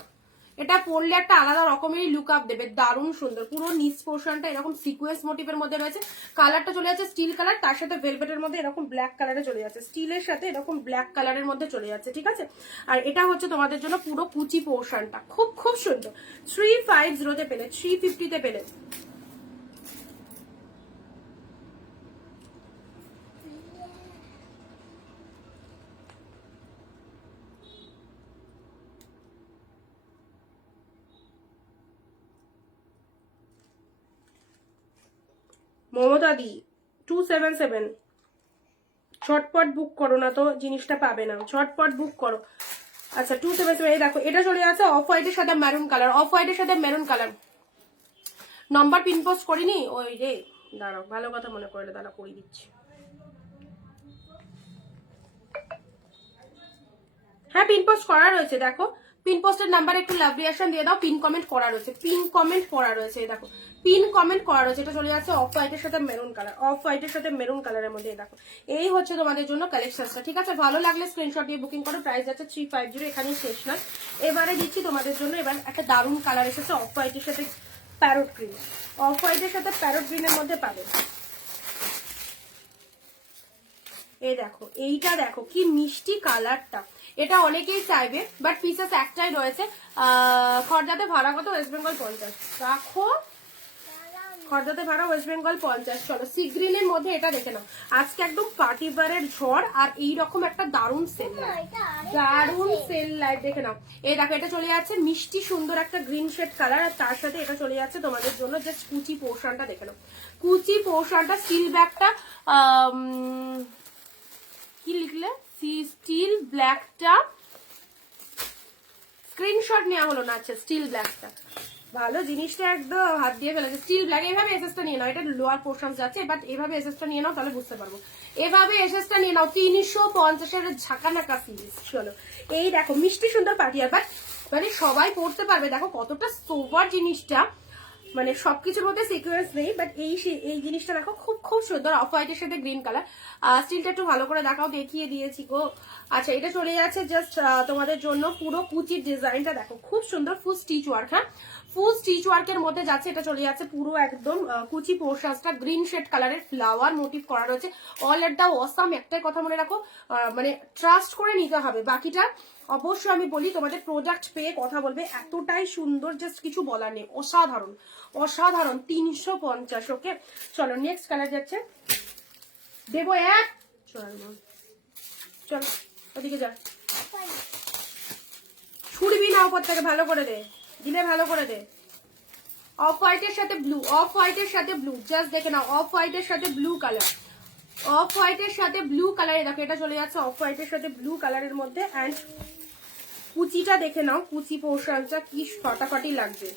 এটা পরলে একটা আলাদা রকমেরই লুক আপ দেবে, দারুণ সুন্দর। পুরো নিচ পোর্শনটা এরকম সিকোয়েন্স মোটিভের মধ্যে রয়েছে, কালারটা চলে যাচ্ছে স্টিল কালার, তার সাথে ভেলভেটের মধ্যে এরকম ব্ল্যাক কালারে চলে যাচ্ছে, স্টিলের সাথে এরকম ব্ল্যাক কালারের মধ্যে চলে যাচ্ছে, ঠিক আছে? আর এটা হচ্ছে তোমাদের জন্য পুরো কুচি পোর্শনটা, খুব সুন্দর। 350 তে পেলে, 350 তে পেলে। মমতাদি 277, ঝটপট বুক করো না তো জিনিসটা পাবে না, ঝটপট বুক করো। আচ্ছা 277, এই দেখো এটা চলে যাচ্ছে অফ হোয়াইটের সাথে মেরুন কালার, অফ হোয়াইটের সাথে মেরুন কালার। নম্বর পিন পোস্ট করিনি, ওই রে দাঁড়াও, ভালো কথা মনে করলে দাঁড়া করে দিচ্ছি। হ্যাঁ পিন পোস্ট করা রয়েছে, দেখো পিন পোস্টের নাম্বার একটু লাভ রিয়াকশন দিয়ে দাও। পিন কমেন্ট করা রয়েছে, পিন কমেন্ট করা রয়েছে, দেখো পিন কমেন্ট করা রয়েছে। এটা চলে যাচ্ছে অফ হোয়াইটের সাথে মেরুন কালার, অফ হোয়াইটের সাথে মেরুন কালারের মধ্যে। দেখো এই হচ্ছে তোমাদের জন্য কালেকশনটা, ঠিক আছে? ভালো লাগলে স্ক্রিনশট দিয়ে বুকিং করো। প্রাইস যাচ্ছে 350, এখানেই শেষ নয়। এবারে দিচ্ছি তোমাদের জন্য এবার একটা দারুণ কালার এসেছে অফ হোয়াইটের সাথে প্যারট গ্রিন, অফ হোয়াইটের সাথে প্যারট গ্রিনের মধ্যে পাবে। এই দেখো এইটা দেখো কি মিষ্টি কালারটা, এটা অনেকেই চাইবে বাট পিসেস একটাই রয়েছে। খড়দাতে ভাড়া কত? ওয়েস্ট বেঙ্গল 50 রাখো, খড়দাতে ভাড়া ওয়েস্ট বেঙ্গল 50। চলো সি গ্রিনের মধ্যে এটা দেখে নাও, আজকে একদম পার্টি ওয়্যারের ঝড় আর এইরকম একটা দারুণ সেল লাইট, দারুণ সেল লাইট দেখে নাও। এই দেখো এটা চলে যাচ্ছে মিষ্টি সুন্দর একটা গ্রিন শেড কালার, আর তার সাথে এটা চলে যাচ্ছে তোমাদের জন্য জাস্ট কুচি পোর্শনটা দেখে নাও, কুচি পোর্শনটা স্টিল ব্যাগটা কি লিখলে স্টিল ব্ল্যাকটা স্ক্রিনশট নেওয়া হলো না। আচ্ছা স্টিল ব্ল্যাকটা ভালো, জিনিসটা একদম হাত দিয়ে ফেলেছে। স্টিল ব্ল্যাক, এইভাবে এসএসটা নিয়ে নাও, এটা লোয়ার পোর্শন যাচ্ছে বাট এভাবে এসএসটা নিয়ে নাও তাহলে বুঝতে পারবো। এভাবে এসএসটা নিয়ে নাও, 350-এর ঝাঁকানাকা সিরিজ। চলো এই দেখো মিষ্টি সুন্দর পাটিয়ার, বাট মানে সবাই পড়তে পারবে। দেখো কতটা সোভার জিনিসটা, মানে সবকিছুর মধ্যে সিকোয়েন্স নেই বাট এই জিনিসটা দেখো খুব খুব সুন্দর অফ হোয়াইটের সাথে গ্রিন কালার। স্টিলটা একটু ভালো করে দেখাও, দেখিয়ে দিয়েছি গো। আচ্ছা এটা চলে যাচ্ছে জাস্ট তোমাদের জন্য পুরো কুচির ডিজাইনটা দেখো খুব সুন্দর, ফুল স্টিচ ওয়ার্ক। হ্যাঁ ফুল স্টিচ ওয়ার্কের মধ্যে যাচ্ছে, এটা চলে যাচ্ছে পুরো একদম কুচি পোর্শনটা গ্রিন শেড কালারের ফ্লাওয়ার মোটিভ করা রয়েছে। অল এট দা অসাম, একটাই কথা মনে রাখো, মানে ট্রাস্ট করে নিতে হবে। বাকিটা অবশ্যই আমি বলি তোমাদের প্রোডাক্ট পেয়ে কথা বলবে, এতটাই সুন্দর জাস্ট কিছু বলার নেই, অসাধারণ অসাধারণ। 350, ওকে চলো নেক্সট কালার যাচ্ছে, দেবো এক, চলো ওদিকে যা, ছুড়বি না উপর থেকে, ভালো করে দে, দিলে ভালো করে দে। অফ হোয়াইটের সাথে ব্লু, অফ হোয়াইটের সাথে ব্লু, জাস্ট দেখে নাও অফ হোয়াইটের সাথে ব্লু কালার, অফ হোয়াইটের সাথে ব্লু কালার। দেখো এটা চলে যাচ্ছে অফ হোয়াইটের সাথে ব্লু কালারের মধ্যে। অ্যান্ড কুচিটা দেখে নাও, কুচি পোর্শনটা কি ফাটাফাটি লাগবে।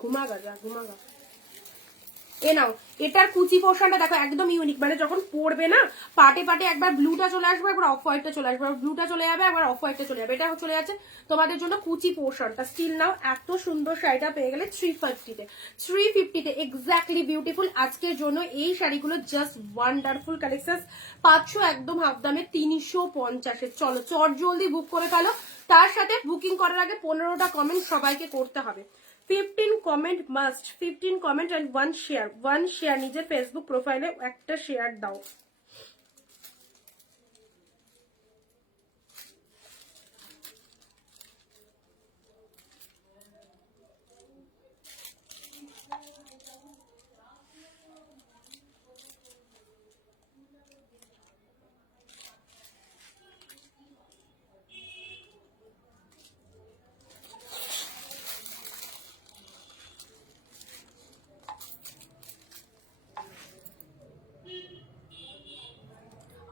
ঘুমাগা যা, ঘুমাগা। এ নাও এটার কুচি পোর্শনটা দেখো একদম ইউনিক, মানে যখন পরবে না পাটে পাটে একবার ব্লুটা চলে আসবে, একবার অফ হোয়াইটটা চলে আসবে, ব্লুটা চলে যাবে, একবার অফ হোয়াইটটা চলে যাবে। এটা চলে যাচ্ছে তোমাদের জন্য কুচি পোর্শনটা। স্টিল নাও এত সুন্দর শাড়িটা পেয়ে গেলে 350-তে, 350-তে এক্স্যাক্টলি বিউটিফুল। আজকের জন্য এই শাড়িগুলো জাস্ট ওয়ান্ডারফুল কালেকশন পাচ্ছ একদম হাফ দামে 350-এ। চলো চট জলদি বুক করে ফেলো, তার সাথে বুকিং করার আগে 15টা কমেন্ট সবাইকে করতে হবে। 15 comment must, 15 comment and 1 share, 1 share. নিজের ফেসবুক প্রোফাইলে একটা শেয়ার দাও।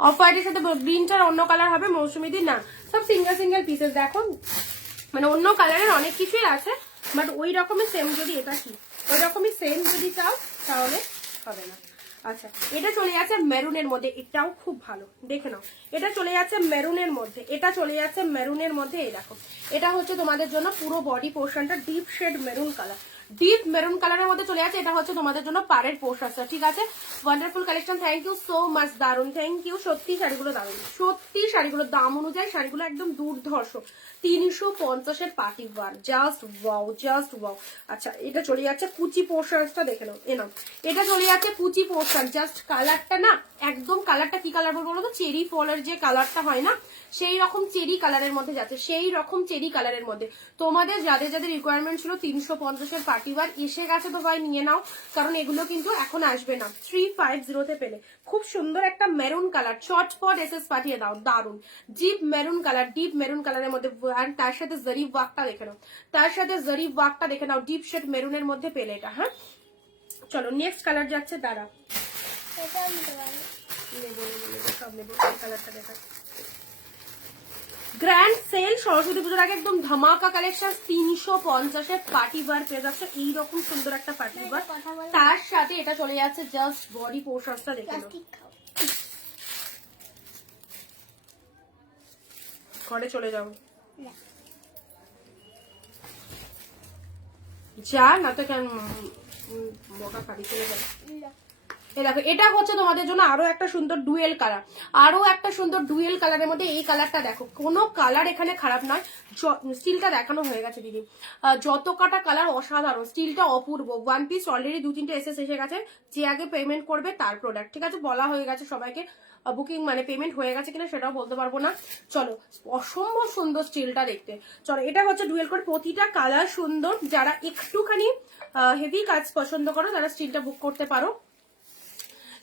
অফ হোয়াইটের সাথে গ্রিনটার অন্য কালার হবে, মৌসুমীদি না, সব সিঙ্গেল সিঙ্গেল পিসেস। দেখো মানে অন্য কালারের অনেক কিছুই আছে বাট ওই রকমের সেম যদি, এটা কি ওই রকমই সেম যদি চাও তাহলে হবে না। আচ্ছা এটা চলে যাচ্ছে মেরুনের মধ্যে, এটাও খুব ভালো, দেখে নাও। এটা চলে যাচ্ছে মেরুনের মধ্যে, এটা চলে যাচ্ছে মেরুনের মধ্যে। এই দেখো এটা হচ্ছে তোমাদের জন্য পুরো বডি পোর্শনটা deep shade maroon colour, deep maroon কালারের মধ্যে চলে যাচ্ছে। এটা হচ্ছে তোমাদের জন্য পাড়ের পোর্শনটা, ঠিক আছে? Wonderful collection, thank you so much, দারুন, থ্যাংক ইউ। সত্যি শাড়িগুলো দারুন, সত্যি শাড়িগুলো দাম অনুযায়ী শাড়িগুলো একদম দুর্ধর্ষ। 350-এর party wear, just wow, just wow. আচ্ছা এটা চলে যাচ্ছে কুচি পোর্শনটা দেখে নাও, এ নাও এটা চলে যাচ্ছে কুচি পোর্শন। জাস্ট কালারটা না একদম, কালারটা কি কালার বলবো বলো তো, চেরি ফলের যে কালারটা হয় না সেই রকম চেরি কালারের মধ্যে যাচ্ছে, সেই রকম চেরি কালারের মধ্যে। তোমাদের যাদের যাদের রিকোয়ারমেন্ট ছিল 350-এর পার্টি ওয়ার এসে গেছে তো ভাই নিয়ে নাও, কারণ এগুলো কিন্তু এখন আসবে না। 350-তে পেলে খুব সুন্দর একটা মেরুন কালার, চটপট এসএস পাঠিয়ে দাও, দারুন deep maroon colour, deep maroon কালারের মধ্যে। and তার সাথে জরিফ ওয়ার্কটা দেখে নাও, তার সাথে জরিফ ওয়ার্কটা দেখে নাও, ডিপ শেড মেরুনের মধ্যে পেলে এটা। হ্যাঁ চলো নেক্সট কালার যাচ্ছে, দাঁড়া এটাও নিতে পারো। নেবো সব নেবো। এই কালারটা দেখা, গ্র্যান্ড সেল সরস্বতী পুজোর আগে একদম ধামাকা কালেকশন। 350-এর পার্টি বার পেয়ে যাচ্ছে, এইরকম সুন্দর একটা পার্টি বার। কথা বলো। তার সাথে এটা চলে যাচ্ছে জাস্ট বডি পোর্শনটা দেখে নাও। প্লাস্টিক খাও। ঘরে চলে যাও না। যা, না তো কেন মোটা শাড়ি চলে যাবে। না। এই দেখো এটা হচ্ছে তোমাদের জন্য আরো একটা সুন্দর ডুয়েল কালার, আরো একটা সুন্দর ডুয়েল কালারের মধ্যে এই কালারটা দেখো, কোনো কালার এখানে খারাপ নয়। স্টিলটা দেখানো হয়ে গেছে দিদি, যত কাটা কালার অসাধারণ, স্টিলটা অপূর্ব। ওয়ান পিস অলরেডি 2-3টে এসে গেছে। যে আগে পেমেন্ট করবে তার প্রোডাক্ট, ঠিক আছে, বলা হয়ে গেছে সবাইকে। বুকিং মানে পেমেন্ট হয়ে গেছে কিনা সেটাও বলতে পারবো না। চলো, অসম্ভব সুন্দর স্টিলটা দেখতে। চলো, এটা হচ্ছে ডুয়েল করে, প্রতিটা কালার সুন্দর। যারা একটুখানি হেভি কাজ পছন্দ করো তারা স্টিলটা বুক করতে পারো।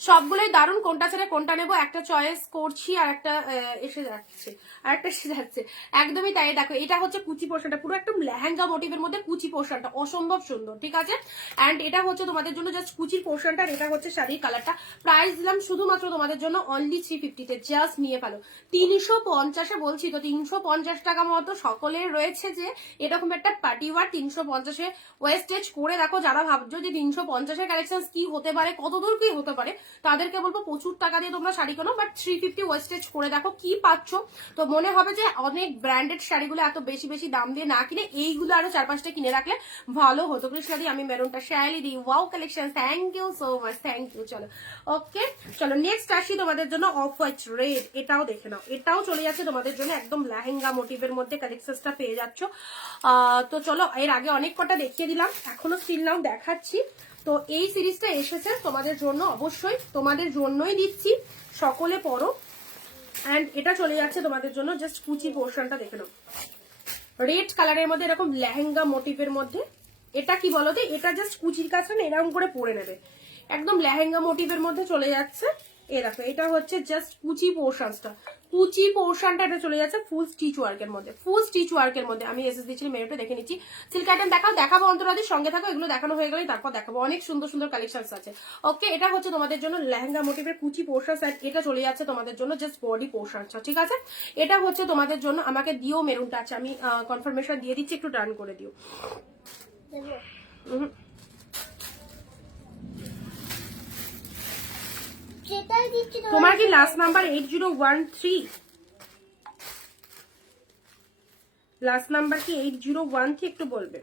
সবগুলোই দারুণ, কোনটা ছেড়ে কোনটা নেবো একটা চয়েস করছি, আর একটা এসে যাচ্ছে, একদমই তাই। দেখো এটা হচ্ছে কুচি পোর্শনটা, পুরো একদম লেহেঙ্গা মোটিভের মধ্যে কুচি পোর্শনটা অসম্ভব সুন্দর, ঠিক আছে। অ্যান্ড এটা হচ্ছে তোমাদের জন্য জাস্ট কুচির পোর্শনটা, এটা হচ্ছে শাড়ির কালারটা। প্রাইস দিলাম শুধুমাত্র তোমাদের জন্য অনলি 350-তে, জাস্ট নিয়ে ফেলো। 350-এ বলছি তো, 350 টাকা মতো সকলের রয়েছে যে এরকম একটা পার্টি ওয়ার 350-এ ওয়েস্টেজ করে দেখো। যারা ভাবছো যে 350-এর কালেকশন কি হতে পারে, কতদূর কি হতে পারে, তাদেরকে বলবো প্রচুর টাকা দিয়ে তোমরা শাড়ি কেনো, বাট 350 ওয়েস্টেজ করে দেখো কি পাচ্ছ। তো মনে হবে যে অনেক ব্র্যান্ডেড শাড়িগুলো এত বেশি বেশি দাম দিয়ে না কিনে এইগুলো আরো 4-5টা কিনে রাখলে ভালো হতো। কৃষ্ণা দি, আমি মেরুনটা শায়ালি দি, wow collection, thank you so much, thank you. চলো ওকে, চলো নেক্সট আসি তোমাদের জন্য অফ হোয়াইট রেড, এটাও দেখে নাও। এটাও চলে যাচ্ছে তোমাদের জন্য একদম লেহেঙ্গা মোটিভের মধ্যে, কালেকশনটা পেয়ে যাচ্ছ। তো চলো, এর আগে অনেক কটা দেখিয়ে দিলাম, এখনো স্টিল নাও দেখাচ্ছি। তো এই সিরিজটা এসেছে তোমাদের জন্য, অবশ্যই তোমাদের জন্যই দিচ্ছি, সকলে পড়ো। অ্যান্ড এটা চলে যাচ্ছে তোমাদের জন্য জাস্ট কুচি পোর্শনটা দেখে নাও, রেড কালারের মধ্যে এরকম লেহেঙ্গা মোটিভের মধ্যে। এটা কি বলতো, এটা জাস্ট কুচির কাছে না এরকম করে পরে নেবে, একদম লেহেঙ্গা মোটিভের মধ্যে চলে যাচ্ছে। এই দেখো এটা হচ্ছে জাস্ট কুচি পোর্শনটা, কুচি পোর্শনটা এটা চলে যাচ্ছে ফুল স্টিচ ওয়ার্কের মধ্যে, ফুল স্টিচ ওয়ার্কের মধ্যে। আমি এসএস দিচ্ছি, মেরুটা দেখে নিচ্ছি। সিল্ক আইটেম দেখাবো অন্তরাদির সঙ্গে থাকো, এগুলো দেখানো হয়ে গেলে তারপর দেখাবো, অনেক সুন্দর সুন্দর কালেকশন আছে। ওকে, এটা হচ্ছে তোমাদের জন্য লেহেঙ্গা মোটিভের কুচি পোর্শন, এটা চলে যাচ্ছে তোমাদের জন্য জাস্ট বডি পোর্শনটা, ঠিক আছে। এটা হচ্ছে তোমাদের জন্য, আমাকে দিও মেরুনটা, আছে আমি কনফার্মেশন দিয়ে দিচ্ছি, একটু টার্ন করে দিও। তোমার কি লাস্ট নাম্বার 8013? লাস্ট নাম্বার কি 8013? একটু বলবে।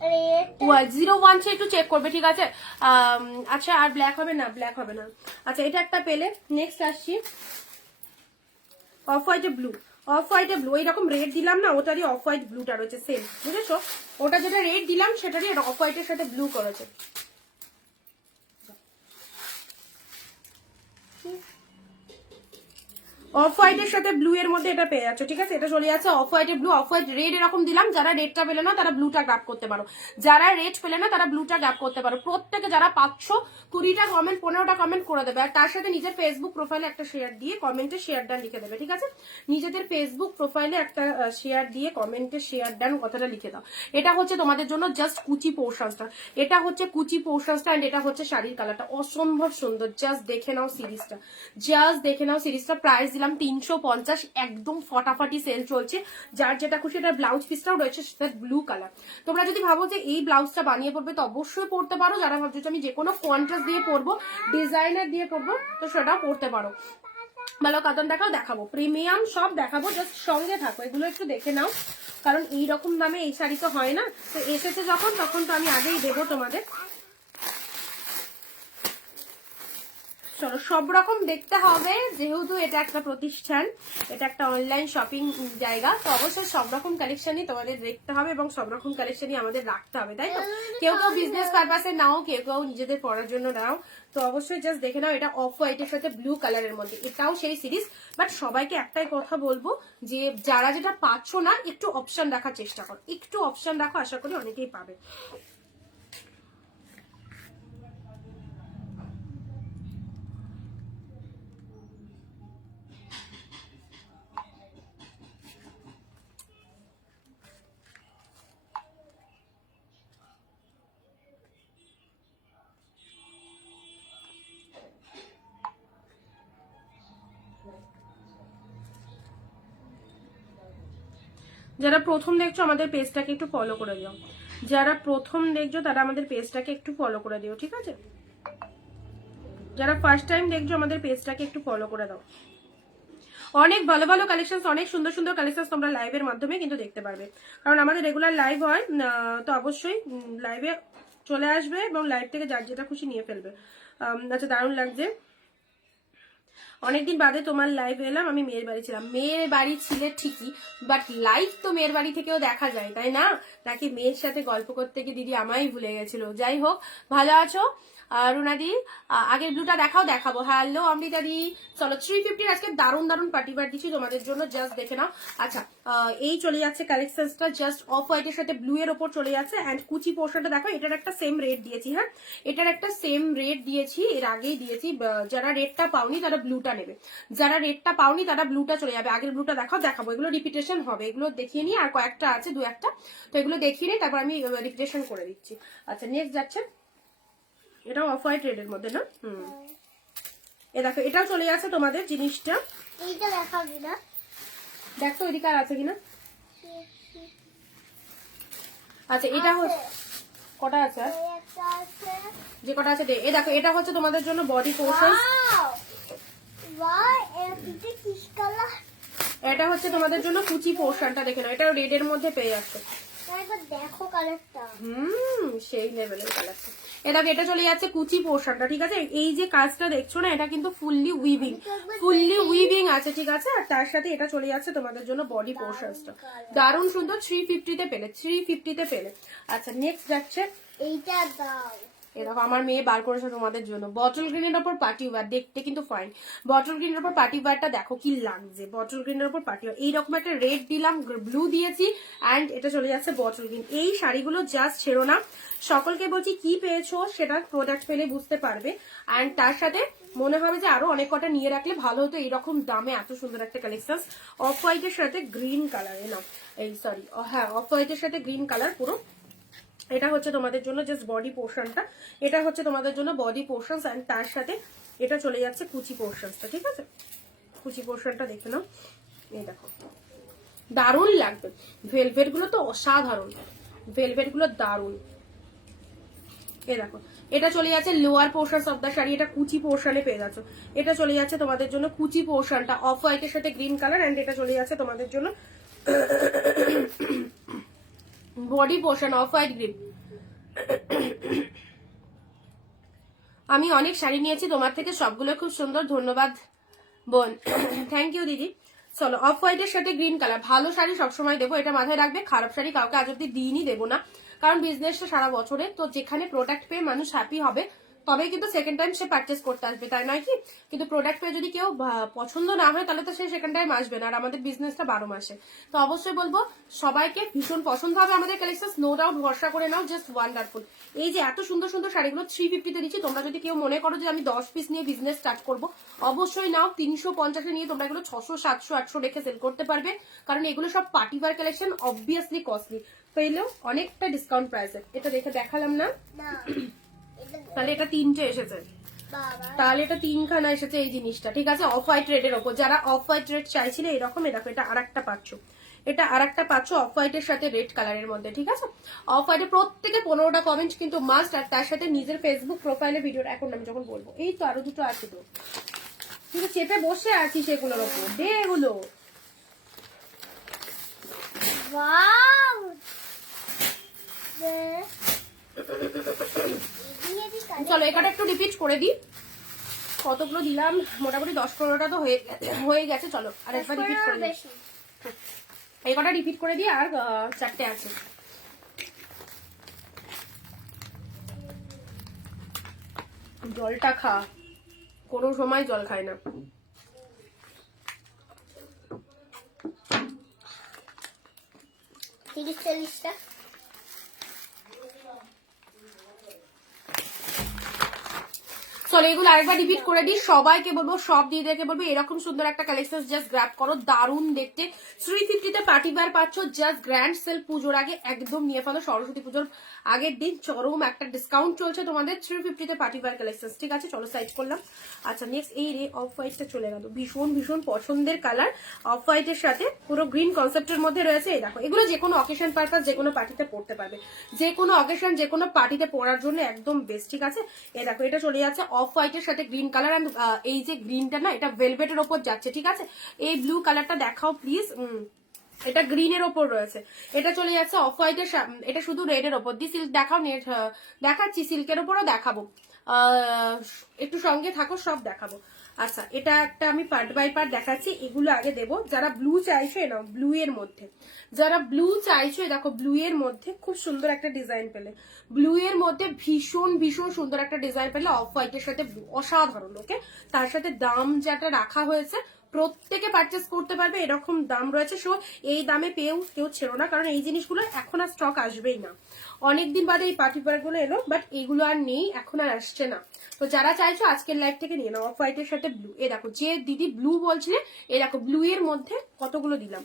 রেড 01 একটু চেক করবে, ঠিক আছে। আচ্ছা, আর ব্ল্যাক হবে না, ব্ল্যাক হবে না। আচ্ছা, এটা একটা পেলে। নেক্সট আসছি অফ হোয়াইটে ব্লু, অফ হোয়াইটে ব্লু, এইরকম রেড দিলাম না, ওটারই অফ হোয়াইট ব্লুটা রয়েছে সেম, বুঝেছো। ওটা যেটা রেড দিলাম সেটারই অফ হোয়াইটের সাথে ব্লু করেছে। অফ হোয়াইটের সাথে ব্লু এর মধ্যে এটা পেয়ে যাচ্ছে, ঠিক আছে। এটা চলে যাচ্ছে অফ হোয়াইটে ব্লু, অফ হোয়াইট রেড এরকম দিলাম। যারা রেডটা পেলে না তারা ব্লুটা গ্র্যাব করতে পারো, যারা রেড পেলে না তারা ব্লুটা গ্র্যাব করতে পারো। প্রত্যেকে যারা পাচ্ছ 20টা কমেন্ট, 15টা কমেন্ট করে দেবে, আর তার সাথে নিজের ফেসবুক প্রোফাইলে একটা শেয়ার দিয়ে কমেন্টে শেয়ার ডান লিখে দেবে, ঠিক আছে। নিজেদের ফেসবুক প্রোফাইলে একটা শেয়ার দিয়ে কমেন্টে শেয়ার ডান কথাটা লিখে দাও। এটা হচ্ছে তোমাদের জন্য জাস্ট কুচি পোর্শনটা, এটা হচ্ছে কুচি পোর্শনটা, এন্ড এটা হচ্ছে শাড়ির কালারটা অসম্ভব সুন্দর। জাস্ট দেখে নাও সিরিজটা, জাস্ট দেখে নাও সিরিজটা। প্রাইস দিলাম 350, একদম ফটাফটি সেল চলছে। যার যেটা খুশি, এটা ব্লাউজ পিসটাও রয়েছে সেটা ব্লু কালার। তোমরা যদি ভাবো যে এই ব্লাউজটা বানিয়ে পড়বে তো অবশ্যই পড়তে পারো। যারা ভাবছো যে আমি যে কোনো কন্ট্রাস্ট দিয়ে পরবো, ডিজাইনার দিয়ে পরবো, তো সেটাও পড়তে পারো। ভালো কাতান দেখাবো, প্রিমিয়াম সব দেখাবো, জাস্ট সঙ্গে থাকো, এগুলো একটু দেখে নাও, কারণ এইরকম দামে এই শাড়ি তো হয় না। তো এসেছে যখন, তখন তো আমি আগেই দেবো তোমাদের। চলো, সব রকম দেখতে হবে, যেহেতু এটা একটা প্রতিষ্ঠান, এটা একটা অনলাইন শপিং জায়গা, তো অবশ্যই সব রকম কালেকশনই তোমাদের দেখতে হবে এবং সব রকম কালেকশনই আমাদের রাখতে হবে, তাই তো। কেউ কেউ বিজনেস পারপাসে নাও, কেউ কেউ নিজেদের পড়ার জন্য নাও, তো অবশ্যই জাস্ট দেখে নাও। এটা অফ হোয়াইটের সাথে ব্লু কালারের মধ্যে, এটাও সেই সিরিজ। বাট সবাইকে একটাই কথা বলবো যে যারা যেটা পাচ্ছ না, একটু অপশন রাখার চেষ্টা করো, একটু অপশন রাখো, আশা করি অনেকেই পাবে। যারা প্রথম দেখছো আমাদের পেজটাকে একটু ফলো করে দিও, যারা প্রথম দেখছো তারা আমাদের পেজটাকে একটু ফলো করে দিও, ঠিক আছে? যারা ফার্স্ট টাইম দেখছো আমাদের পেজটাকে একটু ফলো করে দাও। অনেক ভালো ভালো কালেকশন, অনেক সুন্দর সুন্দর কালেকশন তোমরা লাইভের মাধ্যমে কিন্তু দেখতে পারবে, কারণ আমাদের রেগুলার লাইভ হয়, তো অবশ্যই লাইভে চলে আসবে এবং লাইভ থেকে যার যেটা খুশি নিয়ে ফেলবে। আচ্ছা, দারুণ লাগছে। অনেকদিন বাদে তোমার লাইভ এলাম, আমি মেয়ের বাড়ি ছিলাম। মেয়ের বাড়ি ছিলে ঠিকই, বাট লাইভ তো মেয়ের বাড়ি থেকেও দেখা যায়, তাই না? নাকি মেয়ের সাথে গল্প করতে গিয়ে দিদি আমায় ভুলে গেছিল। যাই হোক, ভালো আছো রুনাদি? আগের ব্লুটা দেখাবো। হ্যালো অমৃতা দি। চলো 350 আজকে দারুণ দারুণ পার্টি বার দিচ্ছি তোমাদের জন্য, জাস্ট দেখে নাও। আচ্ছা, এই চলে যাচ্ছে কালেকশনটা, জাস্ট অফ হোয়াইটের সাথে ব্লু এর ওপর চলে যাচ্ছে। এন্ড কুচি পোর্শনটা দেখো, এটার একটা সেম রেট দিয়েছি। হ্যাঁ, এটার একটা সেম রেট দিয়েছি, এর আগেই দিয়েছি। যারা রেটটা পাওনি তারা ব্লুটা নেবে, যারা রেটটা পাওনি তারা ব্লুটা চলে যাবে। আগের ব্লুটা দেখাবো, এগুলো রিপিটেশন হবে, এগুলো দেখিয়ে নিই। আর কয়েকটা আছে, দু একটা, তো এগুলো দেখিয়ে নিই, তারপর আমি রিপিটেশন করে দিচ্ছি। আচ্ছা, নেক্সট যাচ্ছে, এটাও অফ হোয়াইট রেডের মধ্যে না? এ দেখো, এটাও চলে যাচ্ছে তোমাদের জিনিসটা। এইটা দেখাবি না? দেখো এদিকে আর আছে কিনা। আচ্ছা, এটা হচ্ছে কটা আছে? একটা আছে, যে কটা আছে এ দেখো, এটা হচ্ছে তোমাদের জন্য বডি পোর্শন। ওয়াও, এটা কি কালার? এটা হচ্ছে তোমাদের জন্য কুচি পোর্শনটা, দেখে নাও, এটা রেড এর মধ্যে পেয়ে যাচ্ছে। একবার দেখো কালারটা। সেই লেভেলের কালারটা। এটা এটা চলে যাচ্ছে কুচি পোর্শনটা, ঠিক আছে? এই যে কাজটা দেখছো না, এটা কিন্তু ফুললি উইভিং আছে, ঠিক আছে? আর তার সাথে এটা চলে যাচ্ছে তোমাদের জন্য বডি পোর্শনটা, দারুণ সুন্দর। 350 তে পেলে। আচ্ছা, নেক্সট যাচ্ছে, এইটা দাও। এরকম আমার মেয়ে বার করেছে তোমাদের জন্য, বটল গ্রিনের ওপর পার্টি ওয়ার, দেখতে কিন্তু ফাইন। বটল গ্রিনের ওপর পার্টি ওয়ারটা দেখো কি লাগছে, বটল গ্রিনের ওপর পার্টি ওয়ার। এইরকম একটা রেড দিলাম, ব্লু দিয়েছি, অ্যান্ড এটা চলে যাচ্ছে বটল গ্রিন। এই শাড়িগুলো জাস্ট ছেড়ো না, সকলকে বলছি কি পেয়েছো সেটা প্রোডাক্ট পেলে বুঝতে পারবে। অ্যান্ড তার সাথে মনে হবে যে আরো অনেক কটা নিয়ে রাখলে ভালো হতো, এইরকম দামে এত সুন্দর একটা কালেকশন। অফ হোয়াইটের সাথে গ্রিন কালার, না এই সরি, হ্যাঁ, অফ হোয়াইটের সাথে গ্রিন কালার পুরো। এটা হচ্ছে তোমাদের জন্য জাস্ট বডি পোর্শনটা, এটা হচ্ছে তোমাদের জন্য বডি পোর্শনস, এন্ড তার সাথে এটা চলে যাচ্ছে কুচি পোর্শনসটা, ঠিক আছে? কুচি পোর্শনটা দেখে নাও, এই দেখো দারুণ লাগবে। ভেলভেট গুলো তো অসাধারণ, ভেলভেট গুলো দারুণ। এই দেখো, এটা চলে যাচ্ছে lower portions of the sari, এটা কুচি পোর্শনে পেয়ে যাচ্ছ। এটা চলে যাচ্ছে তোমাদের জন্য কুচি পোর্শনটা, অফ হোয়াইটের সাথে গ্রিন কালার, এন্ড এটা চলে যাচ্ছে তোমাদের জন্য body portion off white green. আমি অনেক শাড়ি নিয়েছি তোমার থেকে, সবগুলো খুব সুন্দর, ধন্যবাদ বোন। থ্যাংক ইউ দিদি। চলো, অফ হোয়াইটের সাথে গ্রিন কালার, ভালো শাড়ি সবসময় দেবো, এটা মাথায় রাখবে। খারাপ শাড়ি কাউকে আজ অব্দি দিইনি, দেবো না, কারণ বিজনেসটা সারা বছরে তো, যেখানে প্রোডাক্ট পেয়ে মানুষ হ্যাপি হবে তবেই কিন্তু সেকেন্ড টাইম সে পারচেস করতে আসবে, তাই নয় কি? কিন্তু প্রোডাক্ট পেয়ে যদি কেউ পছন্দ না হয় তাহলে তো সে সেকেন্ড টাইম আসবে না। আর আমাদের বিজনেসটা 12 মাসে, তো অবশ্যই বলবো সবাইকে ভীষণ পছন্দ হবে আমাদের কালেকশন, নো ডাউট, ভরসা করে নাও, জাস্ট ওয়ান্ডারফুল। এই যে এত সুন্দর সুন্দর শাড়িগুলো 350 দিচ্ছি, তোমরা যদি কেউ মনে করো যে আমি 10 পিস নিয়ে বিজনেস স্টার্ট করবো, অবশ্যই নাও। 350 নিয়ে তোমরা এগুলো 600, 700, 800 রেখে সেল করতে পারবে, কারণ এগুলো সব party wear collection, obviously costly, পেলেও অনেকটা ডিসকাউন্ট প্রাইসে। এটা দেখে দেখালাম না, তাহলে এটা 3টে এসেছে, তাহলে এটা 3খানা এসেছে এই জিনিসটা, ঠিক আছে? অফ হোয়াইট রেডের ওপর, যারা অফ হোয়াইট রেড চাইছিলে এরকম, দেখো এটা আরেকটা পাচ্ছ, এটা আরেকটা পাচ্ছ অফ হোয়াইটের সাথে রেড কালারের মধ্যে, ঠিক আছে? অফ হোয়াইটে প্রত্যেকে 15টা কমেন্ট কিন্তু মাস্ট, আর তার সাথে নিজের ফেসবুক প্রোফাইলে ভিডিওর, এখন আমি যখন বলবো, এই তো আরো দুটো আছে, তো কিন্তু চেপে বসে আছি সেগুলোর ওপর, দে এগুলো। চলো, এখানে একটু রিপিট করে দিই, কতগুলো দিলাম, মোটামুটি 10-15টা তো হয়ে গেছে। চলো আর একবার রিপিট করে দিই, এই কটা রিপিট করে দিই, আর 4টে আছে। জলটা খা, কোনো সময় জল খায় না। 30-40টা চলো এগুলো আরেকবার রিপিট করে দিই, সবাইকে বলবো, সব দিদিদেরকে বলবো এরকম সুন্দর একটা কালেকশন জাস্ট গ্র্যাব করো, দারুণ দেখতে। 350 পার্টি ওয়্যার পাচ্ছ, জাস্ট গ্র্যান্ড সেল পুজোর আগে একদম নিয়ে ফেলো, সরস্বতী পুজোর আগের দিন চরম একটা ডিসকাউন্ট চলছে তোমাদের 350 পার্টি ওয়্যার কালেকশন। ঠিক আছে, চলো সাইড করলাম। আচ্ছা নেক্সট এই রে অফ হোয়াইটটা চলে গেল, ভীষণ ভীষণ পছন্দের কালার, অফ হোয়াইটের সাথে পুরো গ্রিন কনসেপ্টের মধ্যে রয়েছে। এই দেখো এগুলো যে কোনো অকেশন পারপাস, যে কোনো পার্টিতে পড়তে পারবে, যে কোনো অকেশন যে কোনো পার্টিতে পড়ার জন্য একদম বেস্ট। ঠিক আছে, এই দেখো এটা চলে যাচ্ছে অফ হোয়াইটের সাথে গ্রিন কালার, অ্যান্ড এই যে গ্রিনটা না এটা ভেলভেটের ওপর যাচ্ছে। ঠিক আছে, এই ব্লু কালারটা দেখাও প্লিজ, এটা গ্রিনের ওপর রয়েছে, এটা চলে যাচ্ছে অফ হোয়াইটের, এটা শুধু রেডের ওপর দি সিল্ক দেখাও, নেট দেখাচ্ছি, সিল্কের ওপরও দেখাবো, একটু সঙ্গে থাকো, সব দেখাবো। আচ্ছা এটা একটা আমি পার্ট বাই পার্ট দেখাচ্ছি, এগুলো আগে দেবো। যারা ব্লু চাইছো না, ব্লু এর মধ্যে যারা ব্লু চাইছো, দেখো ব্লু এর মধ্যে খুব সুন্দর একটা ডিজাইন পেলে, ব্লু এর মধ্যে ভীষণ ভীষণ সুন্দর একটা ডিজাইন পেলে অফ হোয়াইটের সাথে ব্লু, অসাধারণ। ওকে, তার সাথে দাম যেটা রাখা হয়েছে প্রত্যেকে পারচেস করতে পারবে, এরকম দাম রয়েছে। সো এই দামে পেয়েও কেউ ছেড়ো না, কারণ এই জিনিসগুলো এখন আর স্টক আসবেই না, অনেকদিন বাদে এই পার্টি ওয়্যার গুলো এলো, বাট এইগুলো আর নেই, এখন আর আসছে না। তো যারা চাইছো আজকের লাইভ থেকে নিয়ে নাও, অফ হোয়াইটের সাথে ব্লু। এ দেখো যে দিদি ব্লু বলছিলে, এ দেখো ব্লু এর মধ্যে কতগুলো দিলাম।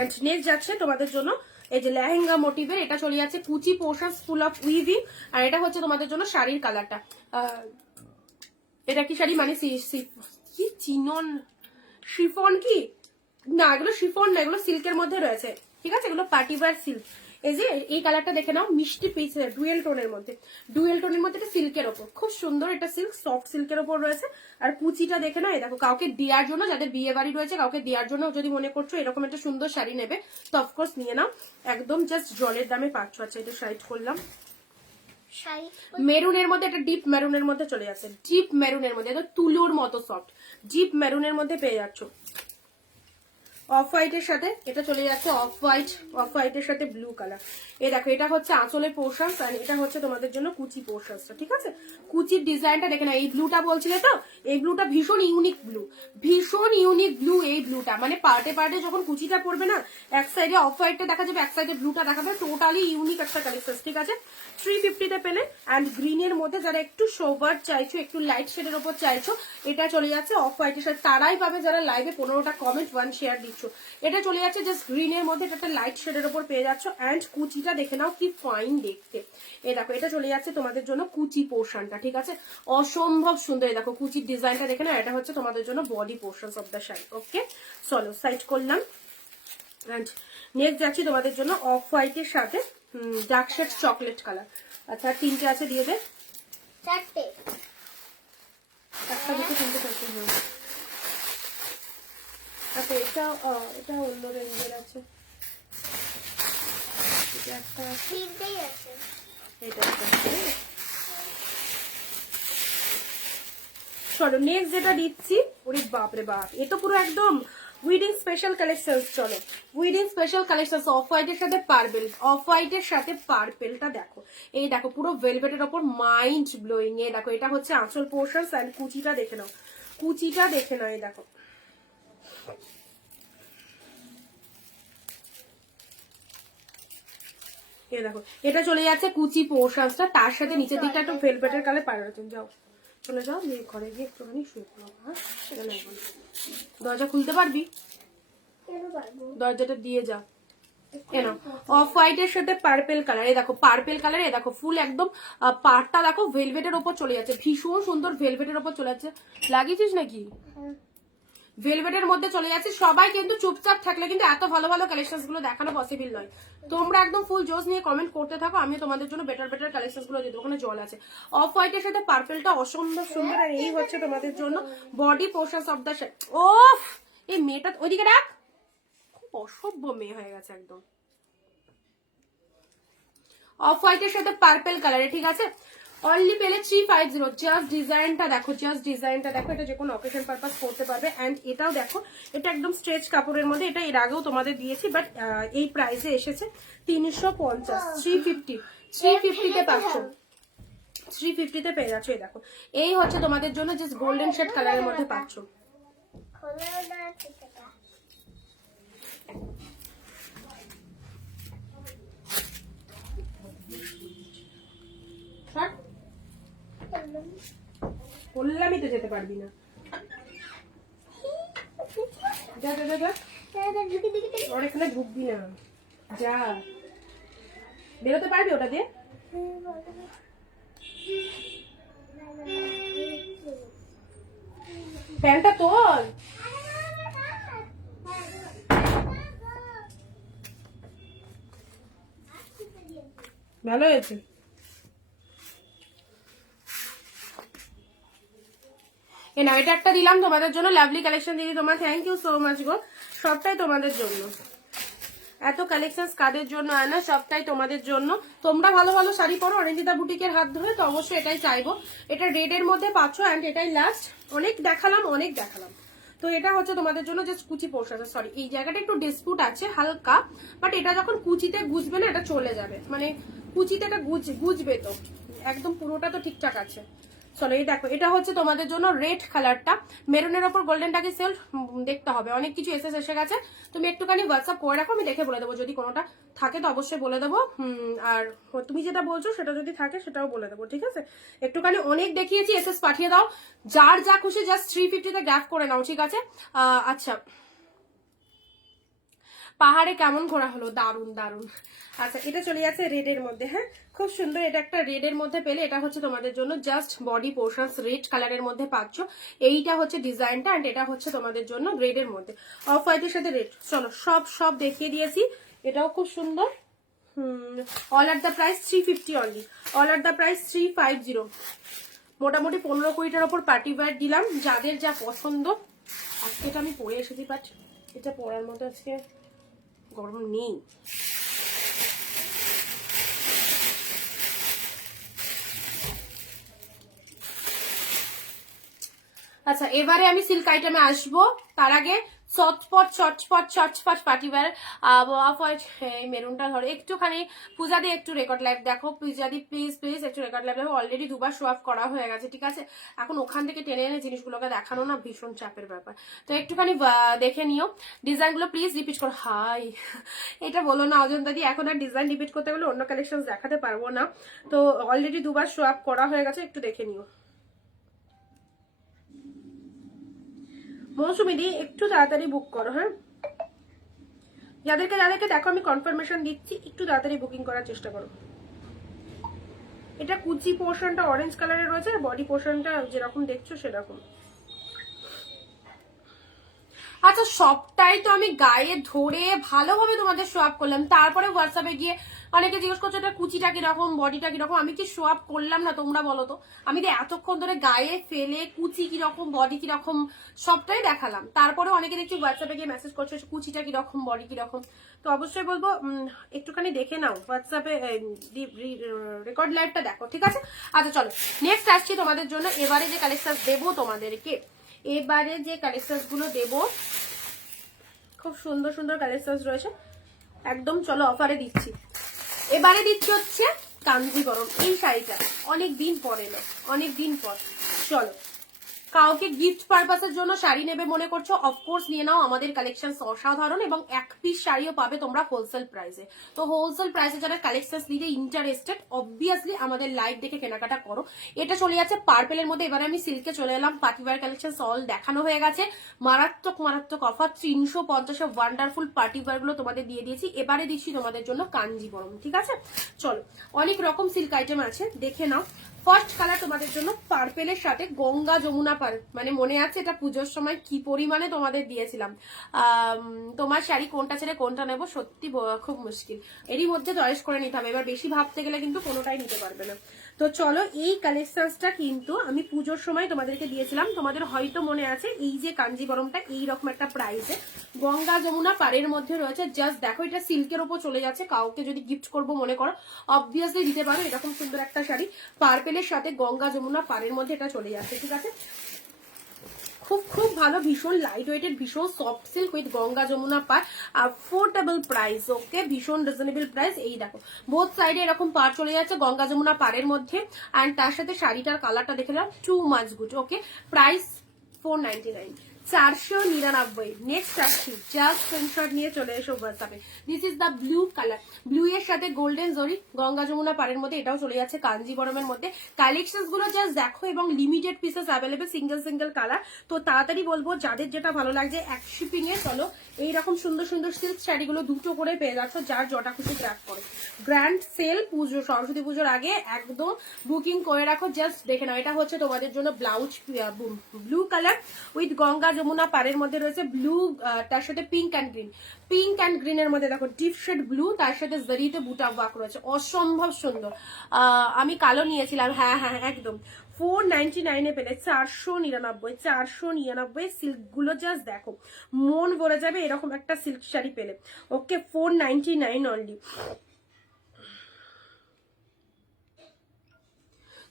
এন্ড নেক্সট যাচ্ছে তোমাদের জন্য এই যে লেহেঙ্গা মোটিভের, এটা চলে যাচ্ছে কুচি পোর্শন ফুল অফ উইভিং, আর এটা হচ্ছে তোমাদের জন্য শাড়ির কালারটা। এটা কি শাড়ি মানে কি চিনন, শিফন কি না, এগুলো শিফন না, এগুলো সিল্কের মধ্যে রয়েছে। ঠিক আছে, এগুলো পার্টি ওয়্যার সিল্ক। এই যে এই কালারটা দেখে নাও, মিষ্টি পিচ ডুয়েল টোনের মধ্যে, ডুয়েল টোনের মধ্যে এটা সিল্কের ওপর, খুব সুন্দর, এটা সিল্ক সফট সিল্কের ওপর রয়েছে। আর কুচিটা দেখে নাও, এই দেখো কাউকে দেওয়ার জন্য, যাদের বিয়ে বাড়ি রয়েছে কাউকে দেওয়ার জন্য যদি মনে করছো এরকম একটা সুন্দর শাড়ি নেবে, তো অফকোর্স নিয়ে নাও, একদম জাস্ট জলের দামে পাচ্ছ। আচ্ছা এটা সাইড করলাম, মেরুনের মধ্যে, এটা ডিপ মেরুনের মধ্যে চলে যাচ্ছে, ডিপ মেরুনের মধ্যে, এটা তুলোর মতো সফট, ডিপ মেরুনের মধ্যে পেয়ে যাচ্ছ। অফ হোয়াইটের সাথে এটা চলে যাচ্ছে অফ হোয়াইটের সাথে ব্লু কালার। এই দেখো এটা হচ্ছে আঁচলের পোর্শন, আর এটা হচ্ছে তোমাদের জন্য কুচি পোর্শনটা। ঠিক আছে, কুচির ডিজাইনটা দেখে না, এই ব্লুটা বলছিলে তো, এই ব্লুটা ভীষণ ইউনিক ব্লু, ভীষণ ইউনিক ব্লু। এই ব্লুটা মানে পার্টে পার্টে যখন কুচিটা পড়বে না, এক সাইডে অফ হোয়াইটটা দেখা যাবে, এক সাইডে ব্লুটা দেখাবে, টোটালি ইউনিক একটা কালেকশন। ঠিক আছে, 350 পেলে। অ্যান্ড গ্রিনের মধ্যে যারা একটু সোভার চাইছো, একটু লাইট শেডের ওপর চাইছো, এটা চলে যাচ্ছে অফ হোয়াইটের সাথে, তারাই পাবে যারা লাইভে 15টা কমেন্ট 1 শেয়ার দিচ্ছ। এটা চলে যাচ্ছে জাস্ট গ্রিনের মধ্যে, এটা একটা লাইট শেডের ওপর পেয়ে যাচ্ছ। অ্যান্ড কুচিটা দেখে নাও কি ফাইন দেখতে। এই দেখো এটা চলে যাচ্ছে তোমাদের জন্য কুচি পোর্শনটা। ঠিক আছে, অসম্ভব সুন্দর। এই দেখো কুচির ডিজাইনটা দেখে নাও, এটা হচ্ছে তোমাদের জন্য body portion of the sari. Okay, চলো সাইড করলাম। অ্যান্ড নেক্সট যাচ্ছি তোমাদের জন্য অফ হোয়াইটের সাথে ডার্ক শেড চকলেট কালার। আচ্ছা 3টে আছে, দিয়ে দে, 4টে, একটা দুটো 3টে 4টে। আচ্ছা এটা অন্য রেঞ্জের আছে, এটা একটা আছে, 3টেই আছে, এটা একটা আছে। চলো নেক্সট যেটা দিচ্ছি, ওরে বাপরে বাপ, এ তো পুরো একদম উইডিং স্পেশাল কালেকশন। চলো উইডিং স্পেশাল কালেকশন, অফ হোয়াইটের সাথে পার্পেল, অফ হোয়াইটের সাথে পার্পেলটা দেখো, এই দেখো পুরো ভেলভেটের ওপর মাইন্ড ব্লোয়িং। এ দেখো এটা হচ্ছে আঁচল পোর্শন, এন্ড কুচিটা দেখে নাও, কুচিটা দেখে নাও, এই দেখো দেখো এটা চলে যাচ্ছে কুচি পোর্শনটা, তার সাথে নিচের দিকটা একটু ভেলভেটের কালার পাড়া রয়েছে। যাও চলে যাও, দিয়ে ঘরে গিয়ে একটুখানি শুয়ে পড়ো। হ্যাঁ সেখানে এখন দরজা খুলতে পারবি, দরজাটা দিয়ে যা। কেন অফ হোয়াইটের সাথে পার্পেল কালার, এই দেখো পার্পেল কালার, এই দেখো ফুল একদম পাড়টা দেখো ভেলভেটের ওপর চলে যাচ্ছে, ভীষণ সুন্দর ভেলভেটের ওপর চলে যাচ্ছে। লাগিয়েছিস নাকি? ভেলভেটের মধ্যে চলে যাচ্ছে। সবাই কিন্তু চুপচাপ থাকলে কিন্তু এত ভালো ভালো কালেকশন গুলো দেখানো পসিবল নয়। তোমরা একদম ফুল জোস নিয়ে কমেন্ট করতে থাকো, আমি তোমাদের জন্য বেটার বেটার কালেকশন গুলো দিতে। ওখানে জল আছে। অফ হোয়াইটের সাথে পার্পেলটা অসম্ভব সুন্দর, আর এই হচ্ছে তোমাদের জন্য body portion of the sari. ওফ, এই মেয়েটা ওইদিকে রাখ, খুব অসভ্য মেয়ে হয়ে গেছে একদম। অফ হোয়াইটের সাথে পার্পেল কালারে, ঠিক আছে, অনলি পেলে 350। জাস্ট ডিজাইনটা দেখো, জাস্ট ডিজাইনটা দেখো, এটা যে কোনো অকেশন পারপাস করতে পারবে। অ্যান্ড এটাও দেখো, এটা একদম স্ট্রেচ কাপড়ের মধ্যে, এটা এর আগেও তোমাদের দিয়েছি, বাট এই প্রাইসে এসেছে 350, 350 তে পাচ্ছ, 350 তে পেয়ে যাচ্ছ। এই দেখো এই হচ্ছে তোমাদের জন্য জাস্ট গোল্ডেন শেড কালারের মধ্যে পাচ্ছ। বললামই তো যেতে পারবি না। যা যা যা যা, ওর এখানে ঢুকবি না, যা। বেরোতে পারবি ওটা দিয়ে? প্যান্টটা তোল। ভালো হয়েছে। এ না, এটা একটা দিলাম তোমাদের জন্য, লাভলি কালেকশন দিদি, তোমার থ্যাংক ইউ সো মাচ গো। সবটাই তোমাদের জন্য, এত কালেকশন কাদের জন্য আনা, সবটাই তোমাদের জন্য। তোমরা ভালো ভালো শাড়ি পরো অনিন্দিতা বুটিকের হাত ধরে, তো অবশ্যই এটাই চাইবো। এটা রেড এর মধ্যে পাচ্ছ, অ্যান্ড এটাই লাস্ট। অনেক দেখালাম, অনেক দেখালাম। তো এটা হচ্ছে তোমাদের জন্য যে কুচি পোর্শন, সরি এই জায়গাটা একটু ডিসপুট আছে হালকা, বাট এটা যখন কুচিতে গুজবে না, এটা চলে যাবে, মানে কুচিতে এটা গুজবে, তো একদম পুরোটা তো ঠিকঠাক আছে। চলো এই দেখো, এটা হচ্ছে তোমাদের জন্য রেড কালারটা, মেরুনের ওপর গোল্ডেন টাকি সেলফ দেখতে হবে, অনেক কিছু এসে গেছে। তুমি একটুখানি হোয়াটসঅ্যাপ করে রাখো, আমি দেখে বলে দেবো, যদি কোনোটা থাকে তো অবশ্যই বলে দেবো। আর তুমি যেটা বলছো সেটা যদি থাকে সেটাও বলে দেবো, ঠিক আছে? একটুখানি অনেক দেখিয়েছি, এসএস পাঠিয়ে দাও, যার যা খুশি জাস্ট 350-তে গ্রাফ করে নাও, ঠিক আছে? আচ্ছা, পাহাড়ে কেমন ঘোরা হলো? দারুন দারুন। আচ্ছা, এটা চলে যাচ্ছে রেড এর মধ্যে, হ্যাঁ খুব সুন্দর। এটা একটা রেড এর মধ্যে পেলে, এটা হচ্ছে তোমাদের জন্য জাস্ট বডি পোর্শন রেড কালারের মধ্যে পাচ্ছ। এইটা হচ্ছে ডিজাইনটা, এন্ড এটা হচ্ছে তোমাদের জন্য রেড এর মধ্যে, অফ হোয়াইটের সাথে রেড। চলো সব দেখিয়ে দিয়েছি। এটাও খুব সুন্দর। All are the price 350 only, all are the price 350। মোটামুটি 15-20টার ওপর পার্টি ওয়্যার দিলাম, যাদের যা পছন্দ। আজকে এটা আমি পরে এসেছি, বাট এটা পরার মতো আজকে গরম নেই। আচ্ছা, এবারে আমি সিল্ক আইটেমে আসবো, তার আগে চটপট পার্টিওয়ার অফ হোয়াইট, এই মেরুনটা ধরো একটুখানি। পূজা দিয়ে একটু রেকর্ড লাইভ দেখো, পূজা দি প্লিজ একটু রেকর্ড লাইভ দেখো। অলরেডি দুবার শো অফ করা হয়ে গেছে, ঠিক আছে? এখন ওখান থেকে টেনে এনে জিনিসগুলোকে দেখানো না ভীষণ চাপের ব্যাপার, তো একটুখানি দেখে নিও। ডিজাইনগুলো প্লিজ রিপিট করো। হাই, এটা বলো না অজন্তা দি, এখন আর ডিজাইন রিপিট করতে গেলে অন্য কালেকশন দেখাতে পারবো না, তো অলরেডি দুবার শো অফ করা হয়ে গেছে, একটু দেখে নিও। মৌসুমি দি একটু তাড়াতাড়ি বুক করো, হ্যাঁ? যাদেরকে দেখো আমি কনফার্মেশন দিচ্ছি, একটু তাড়াতাড়ি বুকিং করার চেষ্টা করো। এটা কুচি পোর্শনটা অরেঞ্জ কালারের রয়েছে, আর বডি পোর্শনটা যেরকম দেখছো সেরকম। আচ্ছা, সবটাই তো আমি গায়ে ধরে ভালোভাবে তোমাদের শো আপ করলাম, তারপরে হোয়াটসঅ্যাপে গিয়ে অনেকে জিজ্ঞেস করছো এটা কুচিটা কিরকম, বডিটা কিরকম। আমি কি শো আপ করলাম না? তোমরা বলো তো। আমি তো এতক্ষণ ধরে গায়ে ফেলে কুচি কিরকম, বডি কিরকম সবটাই দেখালাম, তারপরে অনেকে দেখছি হোয়াটসঅ্যাপে গিয়ে মেসেজ করছো কুচিটা কিরকম, বডি কিরকম। তো অবশ্যই বলবো একটুখানি দেখে নাও, হোয়াটসঅ্যাপে রেকর্ড লাইভটা দেখো, ঠিক আছে? আচ্ছা চলো, নেক্সট আসছি তোমাদের জন্য। এবারে যে কালেকশন দেবো তোমাদেরকে, এবারে যে কালেকশন গুলো দেবো, খুব সুন্দর সুন্দর কালেকশন রয়েছে একদম। চলো অফারে দিচ্ছি, এবারে দিচ্ছি হচ্ছে কাঞ্জিবরম। এই শাড়িটা অনেক দিন পর এলো, অনেক দিন পর। চলো, কাউকে গিফট পারপাসের জন্য শাড়ি নেবে মনে করছো, অফকোর্স নিয়ে নাও, আমাদের কালেকশন অসাধারণ, এবং এক পিস শাড়িও পাবে তোমরা হোলসেল প্রাইসে। তো হোলসেল প্রাইসে যারা কালেকশন নিতে ইন্টারেস্টেড, অবভিয়াসলি আমাদের লাইভ দেখে কেনাকাটা করো। এটা চলে যাচ্ছে পার্পেলের মধ্যে। এবারে আমি সিল্কে চলে এলাম, পার্টিওয়ার কালেকশন অল দেখানো হয়ে গেছে। মারাত্মক অফার, 350-এ ওয়ান্ডারফুল পার্টিওয়ার গুলো তোমাদের দিয়ে দিয়েছি। এবারে দিচ্ছি তোমাদের জন্য কাঞ্জিবরম, ঠিক আছে? চলো, অনেক রকম সিল্ক আইটেম আছে, দেখে নাও। ফার্স্ট কালার তোমাদের জন্য পার্পেলের সাথে গঙ্গা যমুনা পার, মানে মনে আছে এটা পুজোর সময় কি পরিমাণে তোমাদের দিয়েছিলাম। তোমার শাড়ি কোনটা ছেড়ে কোনটা নেবো সত্যি খুব মুশকিল, এরই মধ্যে চয়েস করে নিতে হবে। এবার বেশি ভাবতে গেলে কিন্তু কোনোটাই নিতে পারবে না। তো চলো, এই কালেকশনটা কিন্তু আমি পুজোর সময় তোমাদেরকে দিয়েছিলাম, তোমাদের হয়তো মনে আছে। এই যে কাঞ্জিবরমটা এইরকম একটা প্রাইসে গঙ্গা যমুনা পাড়ের মধ্যে রয়েছে, জাস্ট দেখো, এটা সিল্কের ওপর চলে যাচ্ছে। কাউকে যদি গিফট করবো মনে করো, অবভিয়াসলি দিতে পারো এরকম সুন্দর একটা শাড়ি পার্পেলের সাথে গঙ্গা যমুনা পাড়ের মধ্যে এটা চলে যাচ্ছে, ঠিক আছে? খুব ভালো, ভীষণ লাইট ওয়েটেড, ভীষণ soft silk with Ganga Jamuna পাড়, অ্যাফোর্ডেবল প্রাইস, ওকে, ভীষণ রিজনেবল প্রাইস। এই দেখো, বোথ সাইডে এরকম পাড় চলে যাচ্ছে গঙ্গা যমুনা পাড়ের মধ্যে, অ্যান্ড তার সাথে শাড়িটার কালারটা দেখে নাও, টু মাচ গুড, ওকে। প্রাইস 499, 499। নেক্সট আসছি, জাস্ট স্ক্রিনশট নিয়ে চলে এসো হোয়াটসঅ্যাপে। This is the blue colour, blue এর সাথে গোল্ডেন জরি, গঙ্গা যমুনা পাড়ের মধ্যে, এটাও চলে যাচ্ছে কাঞ্জিবরমের মধ্যে। কালেকশন গুলো জাস্ট দেখো, এবং limited pieces available, single single colour. তো তাড়াতাড়ি বলবো, যাদের যেটা ভালো লাগছে এক শিপিং এ চলো। এইরকম সুন্দর সুন্দর সিল্ক শাড়িগুলো দুটো করে পেয়ে যাচ্ছ, যার জটা খুশি ট্র্যাক করো। গ্র্যান্ড সেল পুজো, সরস্বতী পুজোর আগে একদম বুকিং করে রাখো। জাস্ট দেখে নাও, এটা হচ্ছে তোমাদের জন্য blouse, blue colour with Ganga Jamuna পাড়ের মধ্যে রয়েছে ব্লু, তার সাথে pink and green, pink and গ্রিনের মধ্যে দেখো ডিপ শেড ব্লু, তার সাথে জরিতে বুটা ওয়ার্ক রয়েছে, অসম্ভব সুন্দর। আমি কালো নিয়েছিলাম, হ্যাঁ হ্যাঁ একদম। 499 পেলে 499, 499 সিল্ক গুলো জাস্ট দেখো, মন ভরে যাবে এরকম একটা সিল্ক শাড়ি পেলে। ওকে, 499 অনলি।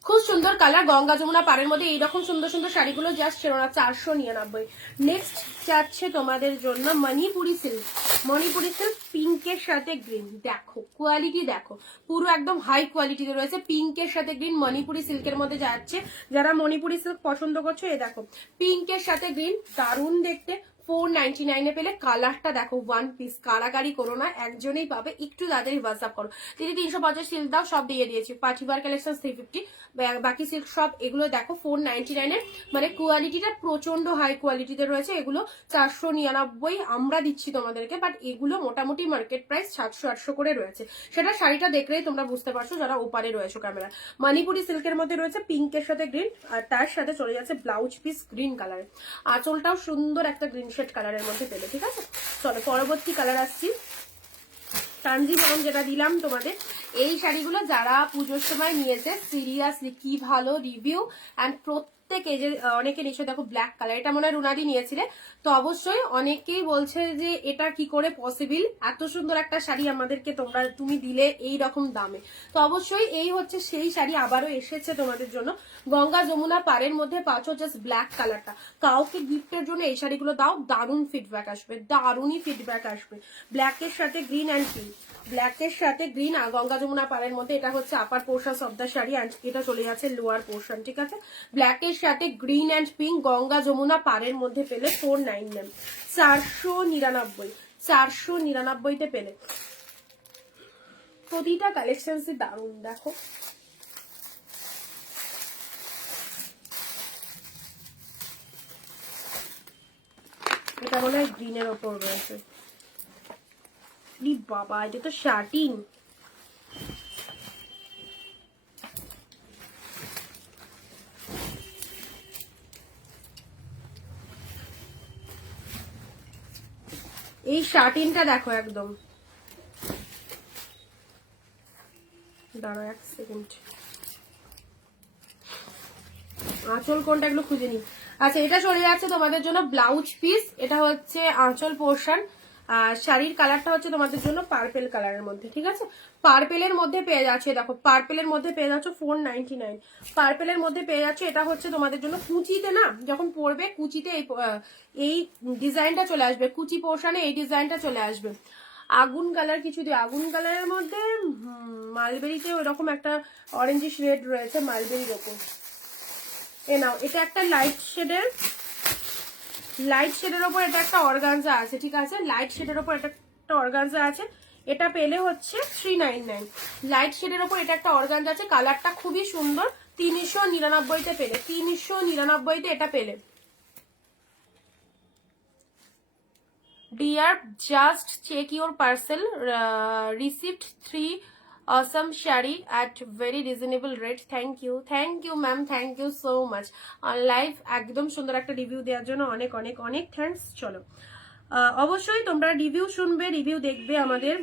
খুব সুন্দর কালার, গঙ্গা যমুনা পাড়ের মধ্যে এইরকম সুন্দর সুন্দর শাড়িগুলো জাস্ট ছিল না, 499। নেক্সট যাচ্ছে তোমাদের জন্য মণিপুরি সিল্ক, মণিপুরি সিল্ক পিঙ্কের সাথে গ্রিন, দেখো কোয়ালিটি দেখো, পুরো একদম হাই কোয়ালিটিতে রয়েছে, পিঙ্কের সাথে গ্রিন মণিপুরি সিল্কের মধ্যে যাচ্ছে। যারা মণিপুরি সিল্ক পছন্দ করছো, এ দেখো পিঙ্কের সাথে গ্রিন, দারুণ দেখতে। 499 পেলে, কালারটা দেখো, ওয়ান পিস, কারাগারি করো না, একজনেই পাবে, একটু তাড়াতাড়ি হোয়াটসঅ্যাপ করো। দিদি 350 সিল্ক দাও, সব দিয়ে দিয়েছি। পাঠিবার কালেকশন 350, বাকি সিল্ক সব এগুলো দেখো 499 মানে কোয়ালিটিটা প্রচন্ড হাই কোয়ালিটিতে রয়েছে। এগুলো 499 আমরা দিচ্ছি তোমাদেরকে, বাট এগুলো মোটামুটি মার্কেট প্রাইস 700-800 করে রয়েছে। সেটা শাড়িটা দেখলেই তোমরা বুঝতে পারছো যারা ওপারে রয়েছে ক্যামেরা। মণিপুরি সিল্কের মধ্যে রয়েছে পিঙ্কের সাথে গ্রিন, আর তার সাথে চলে যাচ্ছে ব্লাউজ পিস গ্রিন কালারের, আঁচলটাও সুন্দর একটা গ্রিন শেড কালারের মধ্যে পেলে। ঠিক আছে, চলো পরবর্তী কালার আসছি। কাঞ্জিভরম যেটা দিলাম তোমাদের, এই শাড়িগুলো যারা পুজোর সময় নিয়েছে, সিরিয়াসলি কি ভালো রিভিউ। অ্যান্ড প্রত্যেকে যে অনেকে নিশ্চয় দেখো ব্ল্যাক কালার, এটা মনে হয় রুনাদি নিয়েছিলে, তো অবশ্যই অনেকেই বলছে যে এটা কি করে পসিবল, এত সুন্দর একটা শাড়ি আমাদেরকে তুমি দিলে এই রকম দামে। তো অবশ্যই এই হচ্ছে সেই শাড়ি, আবারও এসেছে তোমাদের জন্য। গঙ্গা যমুনা পাড়ের মধ্যে পাচ্ছ জাস্ট ব্ল্যাক কালারটা, কাউকে গিফটের জন্য এই শাড়িগুলো দাও, দারুণ ফিডব্যাক আসবে, দারুণই ফিডব্যাক আসবে। ব্ল্যাকের সাথে গ্রিন অ্যান্ড পিঙ্ক, ব্ল্যাকের সাথে গ্রিন, আর গঙ্গা যমুনা পাড়ের মধ্যে, এটা হচ্ছে upper portion of the sari, and এটা চলে যাচ্ছে লোয়ার পোর্শন। ঠিক আছে, ব্ল্যাকের সাথে green and pink Ganga Jamuna পাড়ের মধ্যে পেলে 499, 499, 499 পেলে। প্রতিটা কালেকশন দারুণ, দেখো এটা মনে হয় গ্রিনের ওপর রয়েছে। বাবা, এটা তো শার্টিং। এই শার্টিনটা দেখো একদম, দাঁড়াও এক সেকেন্ড, আঁচল কোনটা এগুলো খুঁজে নি। আচ্ছা, এটা চলে যাচ্ছে তোমাদের জন্য ব্লাউজ পিস, এটা হচ্ছে আঁচল পোর্শন। আর শাড়ির কালারটা হচ্ছে তোমাদের জন্য পার্পেল কালারের মধ্যে। ঠিক আছে, পার্পেলের মধ্যে পেয়ে যাচ্ছে, দেখো পার্পেলের মধ্যে পেয়ে যাচ্ছ 499, পার্পেলের মধ্যে পেয়ে যাচ্ছে। এটা হচ্ছে তোমাদের জন্য কুচিতে, না যখন পরবে কুচিতে এই ডিজাইনটা চলে আসবে, কুচি পোর্শনে এই ডিজাইনটা চলে আসবে। আগুন কালার কিছু দিয়ে, আগুন কালারের মধ্যে মালবেরিতে ওইরকম একটা অরেঞ্জিশ রেড রয়েছে মালবেরির ওপর। এ নাও, এটা একটা লাইট শেডের ওপর এটা একটা অর্গানজা আছে। ঠিক আছে, লাইট শেডের ওপর এটা একটা অর্গানজা আছে, এটা পেলে হচ্ছে 399। লাইট শেডের ওপর এটা একটা অর্গানজা আছে, কালারটা খুবই সুন্দর। 399 তে পেলে, 399 তে এটা পেলে। Dear, just check your parcel. Received 3 awesome shari at very reasonable rate. Thank you ma'am, thank you so much. On live একদম সুন্দর একটা রিভিউ দেওয়ার জন্য অনেক অনেক অনেক থ্যাঙ্কস। চলো, অবশ্যই তোমরা রিভিউ শুনবে, রিভিউ দেখবে আমাদের।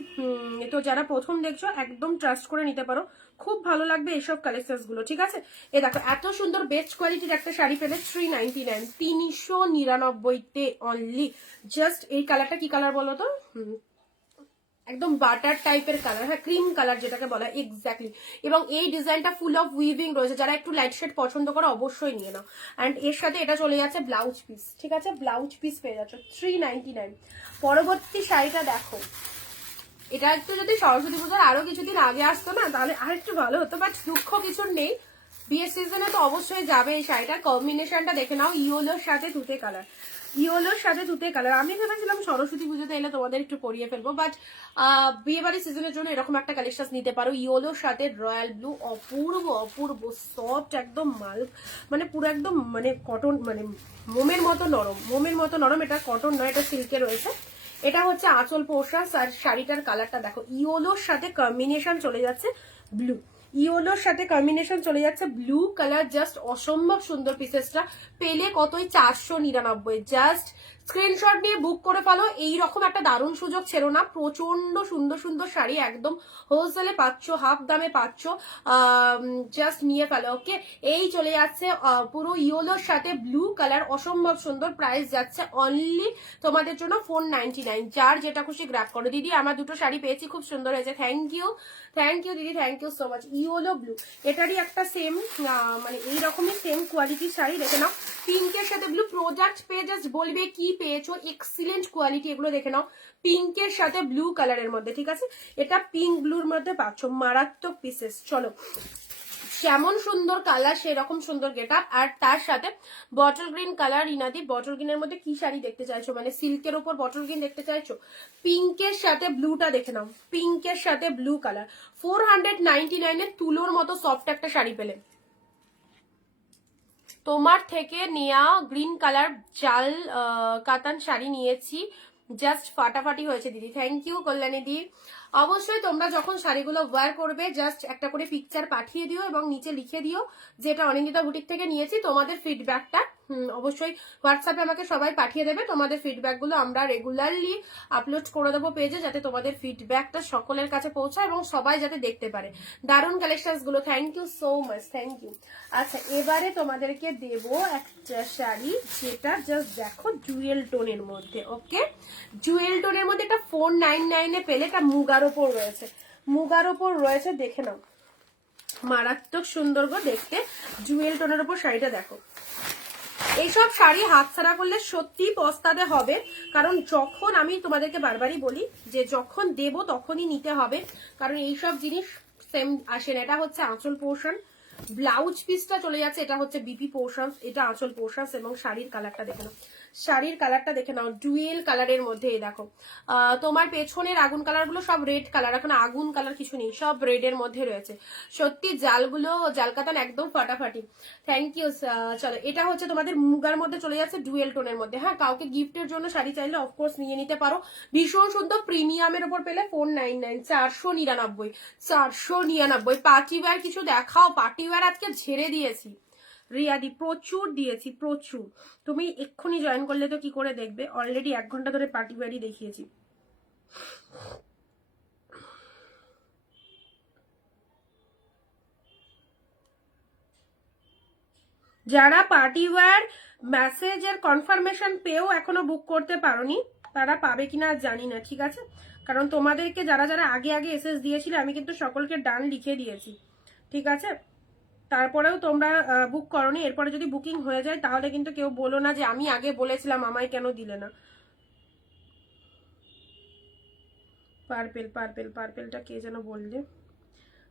তো যারা প্রথম দেখছো একদম ট্রাস্ট করে নিতে পারো, খুব ভালো লাগবে এইসব কালেকশন গুলো। ঠিক আছে, এ দেখো এত সুন্দর বেস্ট কোয়ালিটির একটা শাড়ি পেলে 399, 399 তে অনলি। জাস্ট এই কালারটা কি কালার বলো তো, একদম বাটার টাইপের কালার, হ্যাঁ ক্রিম কালার যেটাকে বলা এক্স্যাক্টলি। এবং এই ডিজাইনটা ফুল অফ উইভিং রয়েছে, যারা একটু লাইট শেড পছন্দ করো অবশ্যই নিয়ে নাও। অ্যান্ড এর সাথে এটা চলে যাচ্ছে ব্লাউজ পিস। ঠিক আছে, ব্লাউজ পিস পেয়ে যাচ্ছ 399। পরবর্তী শাড়িটা দেখো, এটা একটু যদি সরস্বতী পূজার আরো কিছুদিন আগে আসতো না তাহলে আর একটু ভালো হতো, বাট দুঃখ কিছুর নেই, বিয়ের সিজনে তো অবশ্যই যাবে এই শাড়িটার কম্বিনেশনটা দেখে নাও, ইয়েলোর সাথে তুতে কালার, ইয়েলোর সাথে তুতে কালার। আমি ভেবেছিলাম সরস্বতী পুজোতে এলে তোমাদের একটু পরিয়ে ফেলবো, বাট বিয়ে বাড়ির সিজনের জন্য এরকম একটা কালেকশন নিতে পারো। ইয়েলোর সাথে রয়্যাল ব্লু, অপূর্ব অপূর্ব সফট একদম মাল, মানে পুরো একদম মানে কটন, মানে মোমের মতো নরম, মোমের মতো নরম। এটা কটন নয়, এটা সিল্কে রয়েছে। এটা হচ্ছে আঁচল পোর্শন। আর শাড়িটার কালারটা দেখো, ইয়েলোর সাথে কম্বিনেশন চলে যাচ্ছে ব্লু, ইয়েলোর সাথে কম্বিনেশন চলে যাচ্ছে ব্লু কালার। জাস্ট অসম্ভব সুন্দর পিসেসটা। পেলে কতই 499। জাস্ট স্ক্রিনশট নিয়ে বুক করে ফেলো। এইরকম একটা দারুণ সুযোগ ছেড়ো না। প্রচন্ড সুন্দর সুন্দর শাড়ি একদম হোলসেলে পাচ্ছ, হাফ দামে পাচ্ছ। জাস্ট নিয়ে ফেলো। ওকে, এই চলে যাচ্ছে পুরো ইয়েলোর সাথে ব্লু কালার, অসম্ভব সুন্দর। প্রাইস যাচ্ছে অনলি তোমাদের জন্য 499। যার যেটা খুশি গ্র্যাব করো। দিদি আমার দুটো শাড়ি পেয়েছি, খুব সুন্দর হয়েছে। থ্যাংক ইউ, থ্যাংক ইউ দিদি, thank you so much. Yellow blue, এটারই একটা সেম মানে এইরকমই সেম কোয়ালিটির শাড়ি। দেখে নাও, পিঙ্কের সাথে ব্লু। প্রোডাক্ট পেয়ে জাস্ট বলবে কি পেয়েছো। এক্সিলেন্ট কোয়ালিটি, এগুলো দেখে নাও। পিঙ্কের সাথে ব্লু কালারের মধ্যে, ঠিক আছে? এটা পিঙ্ক ব্লুর মধ্যে পাচ্ছ, মারাত্মক পিসেস। চলো, যেমন সুন্দর কালার সেরকম সুন্দর গেট আপ। আর তার সাথে বটল গ্রিন কালার। ইনাদি, বটল গ্রিনের মধ্যে কি শাড়ি দেখতে চাইছো? মানে সিল্কের উপর বটল গ্রিন দেখতে চাইছো? পিঙ্কের সাথে ব্লুটা দেখে নাও, পিঙ্কের সাথে ব্লু কালার। 499 এর তুলোর মতো সফট একটা শাড়ি পেলে। তোমার থেকে নেয়া গ্রিন কালার জাল কাতান শাড়ি নিয়েছি, জাস্ট ফাটাফাটি হয়েছে দিদি। থ্যাংক ইউ কল্যাণী দি। অবশ্যই তোমরা যখন শাড়িগুলো ওয়্যার করবে জাস্ট একটা করে পিকচার পাঠিয়ে দিও এবং নিচে লিখে দিও যেটা অনিন্দিতা বুটিক থেকে নিয়েছি। তোমাদের ফিডব্যাকটা অবশ্যই হোয়াটসঅ্যাপে আমাকে সবাই পাঠিয়ে দেবে। তোমাদের ফিডব্যাকগুলো আমরা রেগুলারলি আপলোড করে দেবো পেজে, যাতে তোমাদের ফিডব্যাকটা সকলের কাছে পৌঁছায় এবং সবাই যাতে দেখতে পারে দারুণ কালেকশনস গুলো। Thank you so much, thank you. আচ্ছা, এবারে তোমাদেরকে দেব একটা শাড়ি যেটা জাস্ট দেখো জুয়েল টোনের মধ্যে। ওকে, জুয়েল টোনের মধ্যে এটা 499 পেলে। এটা মুগার ওপর রয়েছে, মুগার ওপর রয়েছে। দেখে নাও, মারাত্মক সুন্দর গো দেখতে। জুয়েল টোনের ওপর শাড়িটা দেখো। এইসব শাড়ি হাতছাড়া করলে সত্যি পস্তাতে হবে, কারণ যখন আমি তোমাদেরকে বারবারই বলি যে যখন দেব তখনই নিতে হবে, কারণ এইসব জিনিস সেম আসে না। এটা হচ্ছে আঁচল পোর্শন, ব্লাউজ পিসটা চলে যাচ্ছে, এটা হচ্ছে বিপি পোর্শন, এটা আঁচল পোর্শন। এবং শাড়ির কালারটা দেখে নাও, শাড়ির কালারটা দেখে নাও, ডুয়েল কালারের মধ্যে। এই দেখো, তোমার পেছনের আগুন কালার গুলো সব রেড কালার, এখন আগুন কালার কিছু নেই, সব রেড এর মধ্যে রয়েছে। সত্যি জালগুলো, জাল কাতান একদম ফাটাফাটি। Thank you. চলো, এটা হচ্ছে তোমাদের মুগার মধ্যে চলে যাচ্ছে, ডুয়েল টোনের মধ্যে। হ্যাঁ, কাউকে গিফটের জন্য শাড়ি চাইলে অফকোর্স নিয়ে নিতে পারো। ভীষণ সুন্দর প্রিমিয়ামের উপর পেলে 499, 499, 499। পার্টি ওয়্যার কিছু দেখাও, পার্টি ওয়্যার আজকে ঝেড়ে দিয়েছি রিয়াদি, প্রচুর দিয়েছি, প্রচুর। তুমি এক্ষুনি জয়েন করলে তো কি করে দেখবে, অলরেডি 1 ঘন্টা ধরে পার্টি ওয়্যারই দেখিয়েছি। যারা পার্টি ওয়্যার মেসেজের কনফার্মেশন পেয়েও এখনো বুক করতে পারোনি, তারা পাবে কিনা জানি না, ঠিক আছে? কারণ তোমাদেরকে যারা যারা আগে আগে এসএস দিয়েছিলে আমি কিন্তু সকলকে ডান লিখে দিয়েছি, ঠিক আছে? তারপরেও তোমরা বুক করোনি। এরপরে যদি বুকিং হয়ে যায় তাহলে কিন্তু কেউ বলো না যে আমি আগে বলেছিলাম আমায় কেন দিলে না। পার্পেল, পার্পেল, পার্পেলটা কে যেন বললে?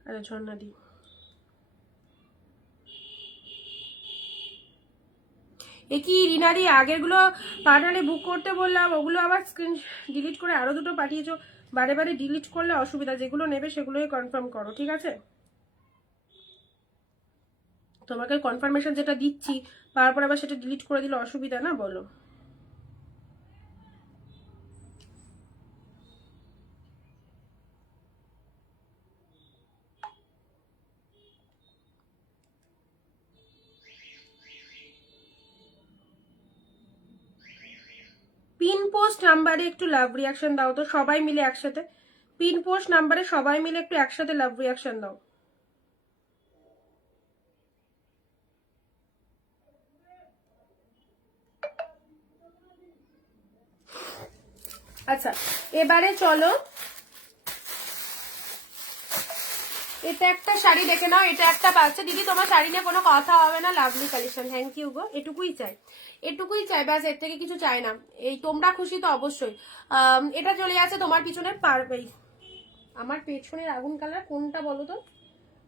আরে ঝর্ণা দি। এ কি রিনাদি, আগেরগুলো পাঠালে বুক করতে বললাম, ওগুলো আবার স্ক্রিন ডিলিট করে আরো দুটো পাঠিয়েছো। বারে বারে ডিলিট করলে অসুবিধা, যেগুলো নেবে সেগুলোই কনফার্ম করো, ঠিক আছে? তোমাকে কনফার্মেশন যেটা দিচ্ছি তারপর আবার সেটা ডিলিট করে দিলে অসুবিধা না, বলো? পিন পোস্ট নাম্বারে একটু লাভ রিয়াকশন দাও তো সবাই মিলে একসাথে। পিন পোস্ট নাম্বারে সবাই মিলে একটু একসাথে লাভ রিয়াকশন দাও। আচ্ছা, এবারে চলো, এটা একটা শাড়ি দেখে নাও। এটা একটা পাচ্ছে দিদি, তোমার শাড়ি নিয়ে কোনো কথা হবে না, লাভলি কালেকশন। থ্যাংক ইউ গো, এটুকুই চাই, এটুকুই চাই, ব্যাস, এর থেকে কিছু চাই না। এই তোমরা খুশি তো অবশ্যই। এটা চলে যাচ্ছে তোমার পিছনে আমার পেছনের আগুন কালার কোনটা বলো তো?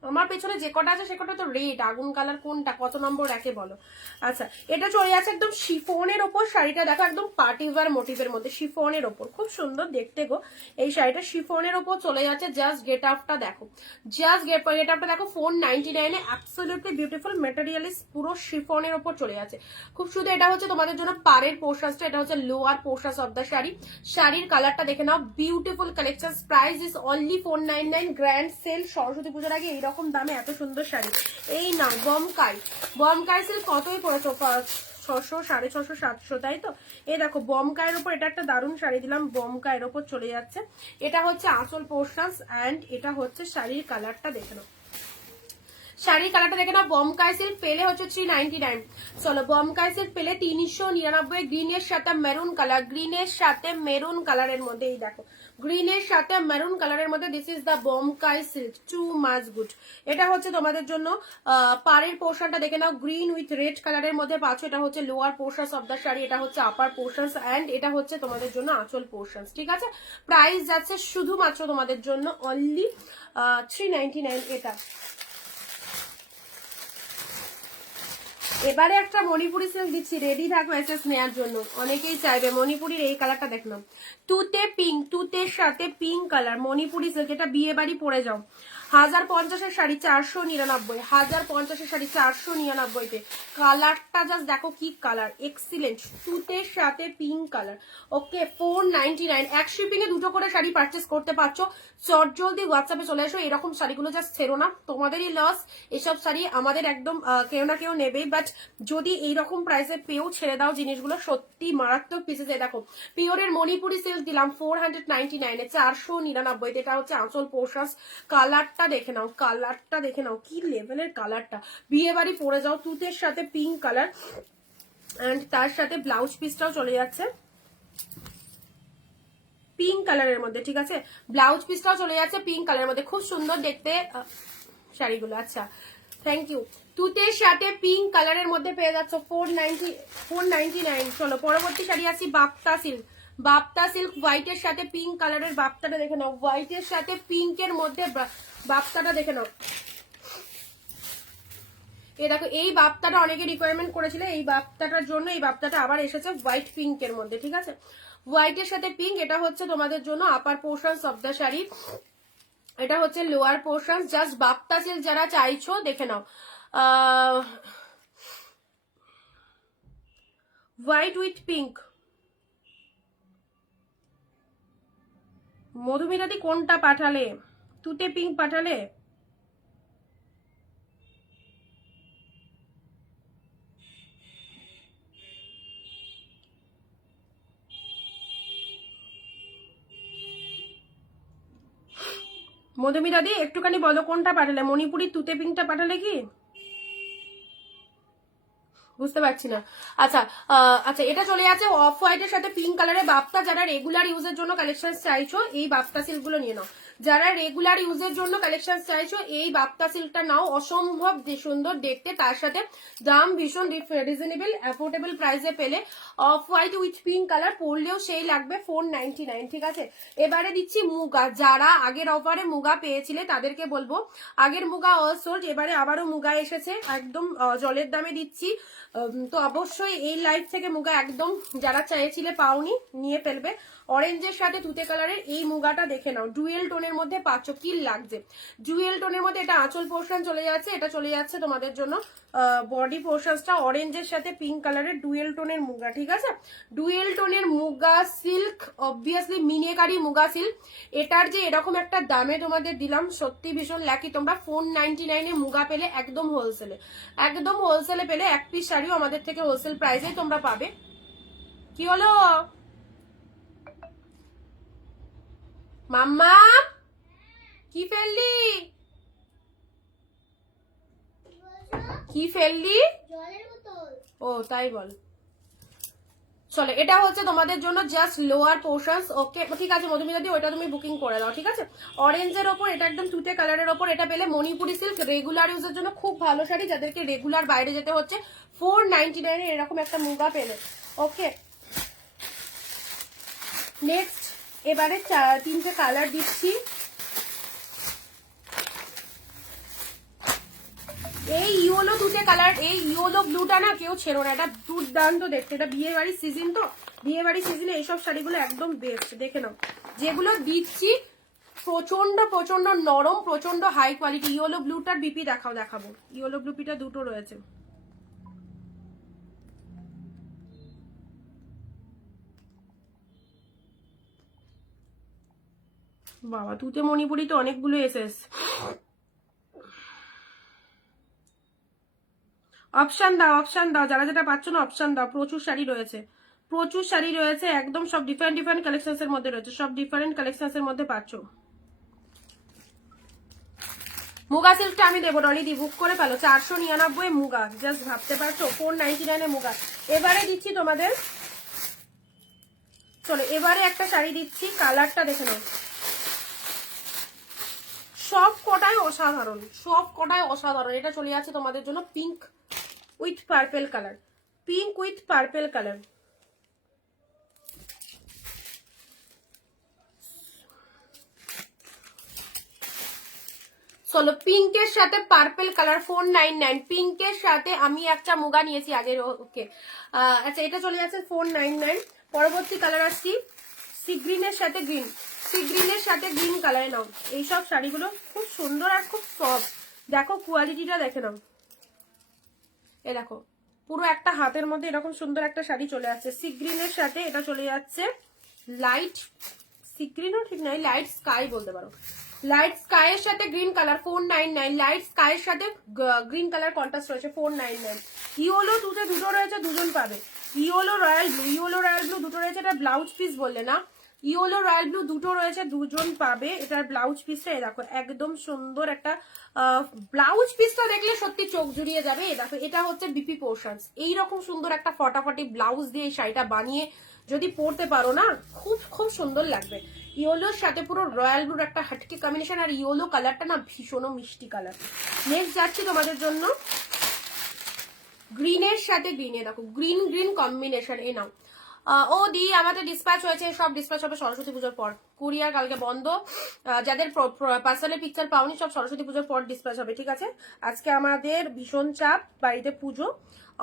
আমার পেছনে যে কটা আছে সে কটা তো রেড, আগুন কালার কোনটা, কত নম্বর একে বলো। আচ্ছা, এটা চলে যাচ্ছে একদম শিফনের ওপর শাড়িটা, দেখো একদম পার্টি ওয়্যার মোটিভের মধ্যে শিফনের ওপর, খুব সুন্দর দেখতে গো এই শাড়িটা। শিফনের ওপর চলে যাচ্ছে, জাস্ট গেট আপটা দেখো, জাস্ট গেট আপটা দেখো 499 এ, অ্যাবসলিউটলি বিউটিফুল মেটেরিয়ালিস, পুরো শিফনের ওপর চলে যাচ্ছে, খুব সুন্দর। এটা হচ্ছে তোমাদের জন্য পাড়ের পোর্শনসটা, এটা হচ্ছে lower portions of the sari. শাড়ির কালারটা দেখে নাও, beautiful collection, price is only 499, grand sale Saraswati পুজোর আগে এইরকম দামে এত সুন্দর শাড়ি। এই না বমকাই সিল্ক কতই পড়েছো, 600, 650, 700, তাই তো। এই দেখো বমকায়ের ওপর এটা একটা দারুণ শাড়ি দিলাম, বমকায়ের ওপর চলে যাচ্ছে। এটা হচ্ছে আঁচল পোর্শনস অ্যান্ড এটা হচ্ছে শাড়ির কালারটা দেখে নাও, শাড়ির কালারটা দেখে না। বমকাই সিল্ক পেলে হচ্ছে 399, চলো বমকাই সিল্ক পেলে 399, গ্রিনের সাথে মেরুন কালার, গ্রিনের সাথে মেরুন কালারের মধ্যে, এই দেখো গ্রিনের সাথে মেরুন কালারের মধ্যে, this is the Bomkai silk, too much good. এটা হচ্ছে তোমাদের জন্য পাড়ের পোর্শনটা দেখে নাও, গ্রিন উইথ রেড কালারের মধ্যে পাচ্ছ। এটা হচ্ছে lower portions of the sari, এটা হচ্ছে আপার পোর্শনস অ্যান্ড এটা হচ্ছে তোমাদের জন্য আঁচল পোর্শনস, ঠিক আছে। প্রাইস যাচ্ছে শুধুমাত্র তোমাদের জন্য অনলি 399 এটা। এবারে একটা মণিপুরি সিল্ক দিচ্ছি, রেডি থাকো এসএস নেওয়ার জন্য, অনেকেই চাইবে। মণিপুরির এই কালারটা দেখলাম, তুতে পিঙ্ক, তুতের সাথে পিঙ্ক কালার, মণিপুরি সিল্ক, এটা বিয়ে বাড়ি পরে যাও। 1050 শাড়ি 499, 1050 শাড়ি 499-তে। কালারটা জাস্ট দেখো কি কালার, এক্সিলেন্ট, তুতের সাথে পিঙ্ক কালার। ওকে 499, এক শিপিং এ দুটো করে শাড়ি পারচেস করতে পারছো। চট জলদি হোয়াটসঅ্যাপে চলে এসো, এরকম শাড়িগুলো জাস্ট ছেড়ো না, তোমাদেরই লস। এসব শাড়ি আমাদের একদম কেউ না কেউ নেবেই, বাট যদি এইরকম প্রাইসে পেয়েও ছেড়ে দাও জিনিসগুলো, সত্যি মারাত্মক পিসেস। দেখো পিওরের মণিপুরি সিল্ক দিলাম 499-এ, 499, এটা হচ্ছে আঁচল পোর্শনস। কালারটা দেখে নাও, কালারটা দেখে নাও, কি লেভেলের কালারটা, বিয়ে বাড়ি পরে যাও। তুতের সাথে পিঙ্ক কালার অ্যান্ড তার সাথে ব্লাউজ পিসটাও চলে যাচ্ছে পিঙ্ক কালারের মধ্যে, ঠিক আছে। ব্লাউজ পিসটাও চলে যাচ্ছে পিঙ্ক কালারের মধ্যে, খুব সুন্দর দেখতে শাড়িগুলো। আচ্ছা থ্যাংক ইউ। তুতের সাথে পিঙ্ক কালারের মধ্যে পেয়ে যাচ্ছ 499। চলো পরবর্তী শাড়ি আসি, বাপ্তা সিল্ক। বাপ্তা সিল্ক হোয়াইটের সাথে পিঙ্ক কালারের, বাপ্তাটা দেখে নাও, হোয়াইটের সাথে পিঙ্কের মধ্যে বাপ্তাটা দেখে নাও। এই দেখো এই বাপ্তাটা অনেকে রিকোয়ারমেন্ট করেছিল, এই বাপ্তাটার জন্য এই বাপ্তাটা আবার এসেছে হোয়াইট পিঙ্কের মধ্যে, ঠিক আছে। হোয়াইটের সাথে পিঙ্ক, এটা হচ্ছে তোমাদের জন্য আপার পোর্শনস অফ দ্য শাড়ি, এটা হচ্ছে lower portion. Just Bapta silk যারা চাইছো দেখে নাও, হোয়াইট উইথ পিঙ্ক। মধুমিতাদি কোনটা পাঠালে, তুতে পিঙ্ক পাঠালে? মধুমিতাদি একটুখানি বলো কোনটা পাঠালে, মণিপুরি তুতে পিঙ্কটা পাঠালে কি? বুঝতে পারছি না। আচ্ছা আচ্ছা, এটা চলে যাচ্ছে অফ হোয়াইটের সাথে পিঙ্ক কালারের বাপ্তা। যারা রেগুলার ইউজের জন্য কালেকশন চাইছো এই বাপ্তা সিল্ক গুলো নিয়ে নাও, যারা রেগুলার ইউজের জন্য কালেকশন চাইছো এই বাপ্তা সিল্কটা নাও, অসম্ভব সুন্দর দেখতে, তার সাথে দাম ভীষণ রিজনেবল অ্যাফোর্ডেবল প্রাইসে পেলে। Off white with pink colour পরলেও সেই লাগবে 499, ঠিক আছে। এবারে দিচ্ছি মুগা, যারা আগের অফারে মুগা পেয়েছিলে তাদেরকে বলবো আগের মুগা অল সোল্ড, এবারে আবারও মুগা এসেছে, একদম জলের দামে দিচ্ছি। তো অবশ্যই এই লাইভ থেকে মুগা একদম যারা চাইছিলে পাওনি, নিয়ে ফেলবে। অরেঞ্জের সাথে তুতে কালারের এই মুগাটা দেখে নাও, ডুয়েল টোনের মধ্যে পাচ্ছ, কি লাগছে ডুয়েল টোনের মধ্যে। এটা আঁচল পোর্শন চলে যাচ্ছে, এটা চলে যাচ্ছে তোমাদের জন্য বডি পোর্শনসটা অরেঞ্জের সাথে পিঙ্ক কালারের ডুয়েল টোনের মুগা, ঠিক আছে। ডুয়েল টোনের muga silk, obviously meenakari muga silk. এটার যে এরকম একটা দামে তোমাদের দিলাম, সত্যি ভীষণ লাকি। তোমরা 499-এ মুগা পেলে একদম হোলসেলে, একদম হোলসেলে পেলে, এক পিস শাড়িও আমাদের থেকে হোলসেল প্রাইসে তোমরা পাবে। কি হলো মাম্মা, কি ফেললি, কি ফেললি? ও তাই বল। চলো এটা হচ্ছে তোমাদের জন্য জাস্ট লোয়ার পোর্শনস, ওকে ঠিক আছে মধুমিতাদি, ওটা তুমি বুকিং করে দাও, ঠিক আছে। অরেঞ্জের ওপর এটা একদম তুতে কালারের ওপর এটা পেলে, মণিপুরি সিল্ক রেগুলার ইউজের জন্য খুব ভালো শাড়ি, যাদেরকে রেগুলার বাইরে যেতে হচ্ছে 499 এরকম একটা মুগা পেলে, ওকে। নেক্সট, এবারে তিনটে কালার দিচ্ছি, কালার, এই ইয়েলো ব্লুটা না কেউ ছেড়ো না, এটা দুর্দান্ত দেখতে। এটা বিয়ে বাড়ির সিজন তো, বিয়ে বাড়ির সিজনে এইসব শাড়িগুলো একদম বেস্ট। দেখে নাও যেগুলো দিচ্ছি প্রচন্ড প্রচন্ড নরম, প্রচন্ড হাই কোয়ালিটি। ইয়েলো ব্লুটার বিপি দেখাবো। ইয়েলো ব্লুপিটা দুটো রয়েছে। বাবা তুতে মণিপুরি তো অনেকগুলো এসেস। অপশন দাও, যারা যেটা পাচ্ছ না অপশন দাও। প্রচুর শাড়ি রয়েছে, একদম সব ডিফারেন্ট ডিফারেন্ট কালেকশনস এর মধ্যে রয়েছে, সব ডিফারেন্ট কালেকশনস এর মধ্যে পাচ্ছ। মুগা সিল্কটা আমি দেবো ডলিদি, বুক করে পেলো 499 মুগা, জাস্ট ভাবতে পারছো 499 মুগা। এবারে দিচ্ছি তোমাদের, চলো এবারে একটা শাড়ি দিচ্ছি, কালারটা দেখে নাও। সব কটাই অসাধারণ। এটা চলে যাচ্ছে তোমাদের জন্য পিঙ্ক উইথ পার্পেল কালার, চলো পিঙ্কের সাথে পার্পেল কালার 499। পিঙ্কের সাথে আমি একটা মুগা নিয়েছি আগের, ওকে আচ্ছা এটা চলে যাচ্ছে 499। পরবর্তী কালার আসছি সি গ্রিনের সাথে গ্রিন কালারে নাও। এইসব শাড়িগুলো খুব সুন্দর আর খুব সফট, দেখো কোয়ালিটিটা দেখে নাও। এ দেখো পুরো একটা হাতের মধ্যে এরকম সুন্দর একটা শাড়ি চলে আসছে সি গ্রিনের সাথে। এটা চলে যাচ্ছে লাইট সি গ্রিনও ঠিক নাই, লাইট স্কাই বলতে পারো। লাইট স্কাইয়ের সাথে গ্রিন কালার 499। লাইট স্কাইয়ের সাথে গ্রিন কালার কন্ট্রাস্ট রয়েছে 499। ইয়েলো দুটো রয়েছে, দুজন পাবে। ইয়েলো রয়্যাল ব্লু দুটো রয়েছে। এটা ব্লাউজ পিস বললে না, ইয়েলো রয়্যাল ব্লু দুটো রয়েছে, দুজন পাবে। এটার ব্লাউজ পিসটা দেখো একদম সুন্দর একটা ব্লাউজ পিসটা দেখলে সত্যি চোখ জুড়িয়ে যাবে। দেখো এটা হচ্ছে বিপি পোর্শনস। এইরকম সুন্দর একটা ফটাফটি ব্লাউজ দিয়ে এই শাড়িটা বানিয়ে যদি পরতে পারো না, খুব খুব সুন্দর লাগবে। ইয়েলোর সাথে পুরো রয়্যাল ব্লুর একটা হাটকে কম্বিনেশন, আর ইয়েলো কালারটা না ভীষণ মিষ্টি কালার। নেক্সট যাচ্ছি তোমাদের জন্য গ্রিনের সাথে গ্রিনে, দেখো গ্রিন কম্বিনেশন। এ নাও ও দি আমাদের ডিসপ্যাচ হয়েছে, সব ডিসপ্যাচ হবে সরস্বতী পুজোর পর। কুরিয়ার কালকে বন্ধ, যাদের পার্সেলের পিকচার পাওনি সব সরস্বতী পুজোর পর ডিসপ্যাচ হবে, ঠিক আছে? আজকে আমাদের ভীষণ চাপ, বাড়িতে পুজো,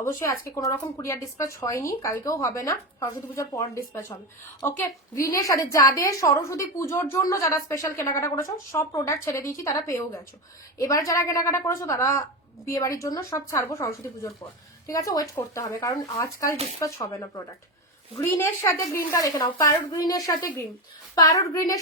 অবশ্যই আজকে কোনো রকম কুরিয়ার ডিসপ্যাচ হয়নি, কালকেও হবে না, সরস্বতী পুজোর পর ডিসপ্যাচ হবে। ওকে, গ্রিনের সাথে যাদের সরস্বতী পুজোর জন্য যারা স্পেশাল কেনাকাটা করেছো সব প্রোডাক্ট ছেড়ে দিয়েছি, তারা পেয়েও গেছো। এবার যারা কেনাকাটা করেছো তারা বিয়ে বাড়ির জন্য সব ছাড়বো সরস্বতী পুজোর পর, ঠিক আছে? ওয়েট করতে হবে কারণ আজকাল ডিসপ্যাচ হবে না প্রোডাক্ট। গ্রিনের সাথে গ্রিনটা দেখে নাও, প্যারট গ্রিনের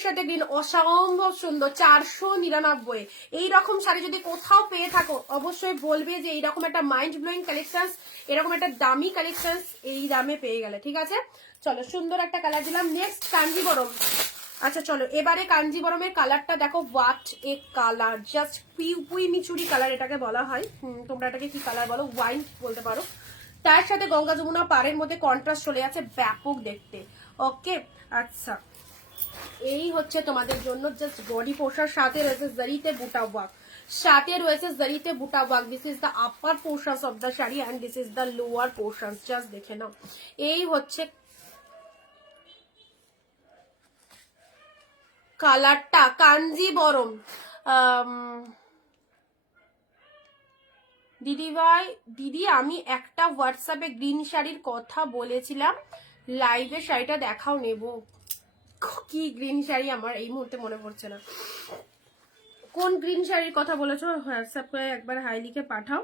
সাথে গ্রিন অসম্ভব সুন্দর 499। এইরকম শাড়ি যদি কোথাও পেয়ে থাকো অবশ্যই বলবে যে এইরকম একটা মাইন্ড ব্লোয়িং কালেকশন, এরকম একটা দামি কালেকশন এই দামে পেয়ে গেলে, ঠিক আছে? চলো সুন্দর একটা কালার দিলাম। নেক্সট কাঞ্জিবরম। আচ্ছা চলো এবারে কাঞ্জিবরমের কালারটা দেখো, হোয়াট এ কালার, জাস্ট পুই মিচুরি কালার এটাকে বলা হয়। তোমরা এটাকে কি কালার বলো, ওয়াইন বলতে পারো। তার সাথে গঙ্গা যমুনা পাড়ের মধ্যে কন্ট্রাস্ট চলে যাচ্ছে, ব্যাপক দেখতে। ওকে আচ্ছা এই হচ্ছে তোমাদের জন্য জাস্ট বডি পোর্শন, সাথে রয়েছে জারিতে বুটা work, this is the upper portion of the sari and this is the lower portion. Just দেখে নাও, এই হচ্ছে কালারটা কাঞ্জিবরম। দিদি আমি একটা হোয়াটসঅ্যাপে গ্রিন শাড়ির কথা বলেছিলাম, লাইভে শাড়িটা দেখাও, নেব। কি গ্রিন শাড়ি আমার এই মুহূর্তে মনে পড়ছে না। কোন গ্রিন শাড়ির কথা বলেছো হোয়াটসঅ্যাপ করে একবার হাই লিখে পাঠাও।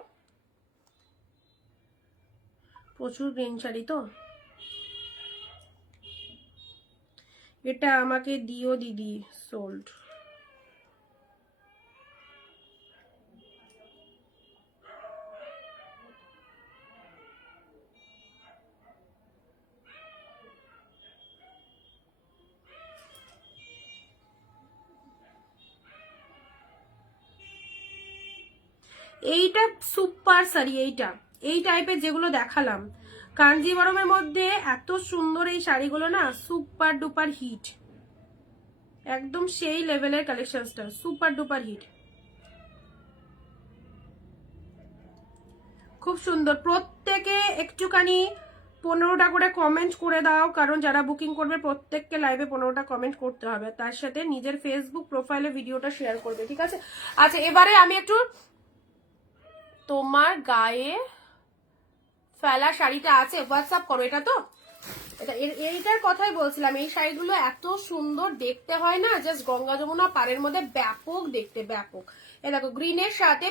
প্রচুর গ্রিন শাড়ি তো, এটা আমাকে দিও দিদি, সোল্ড। এইটা সুপার শাড়ি, এই টাইপের যেগুলো দেখালাম কাঞ্জিবরমের মধ্যে এত সুন্দর এই শাড়িগুলো না, সুপার ডুপার হিট, একদম সেই লেভেলের কালেকশনটা, সুপার ডুপার হিট, খুব সুন্দর। প্রত্যেকে একটুখানি 15টা করে কমেন্ট করে দাও, কারণ যারা বুকিং করবে প্রত্যেককে লাইভে 15টা কমেন্ট করতে হবে, তার সাথে নিজের ফেসবুক প্রোফাইলে ভিডিওটা শেয়ার করবে, ঠিক আছে? আচ্ছা এবারে আমি একটু তোমার গায়ে ফেলা শাড়িটা আছে, হোয়াটসঅ্যাপ করো। এটা তো এইটার কথাই বলছিলাম, এই শাড়িগুলো এত সুন্দর দেখতে হয় না, জাস্ট গঙ্গা যমুনা পাড়ের মধ্যে ব্যাপক দেখতে, ব্যাপক। এ দেখো গ্রিনের সাথে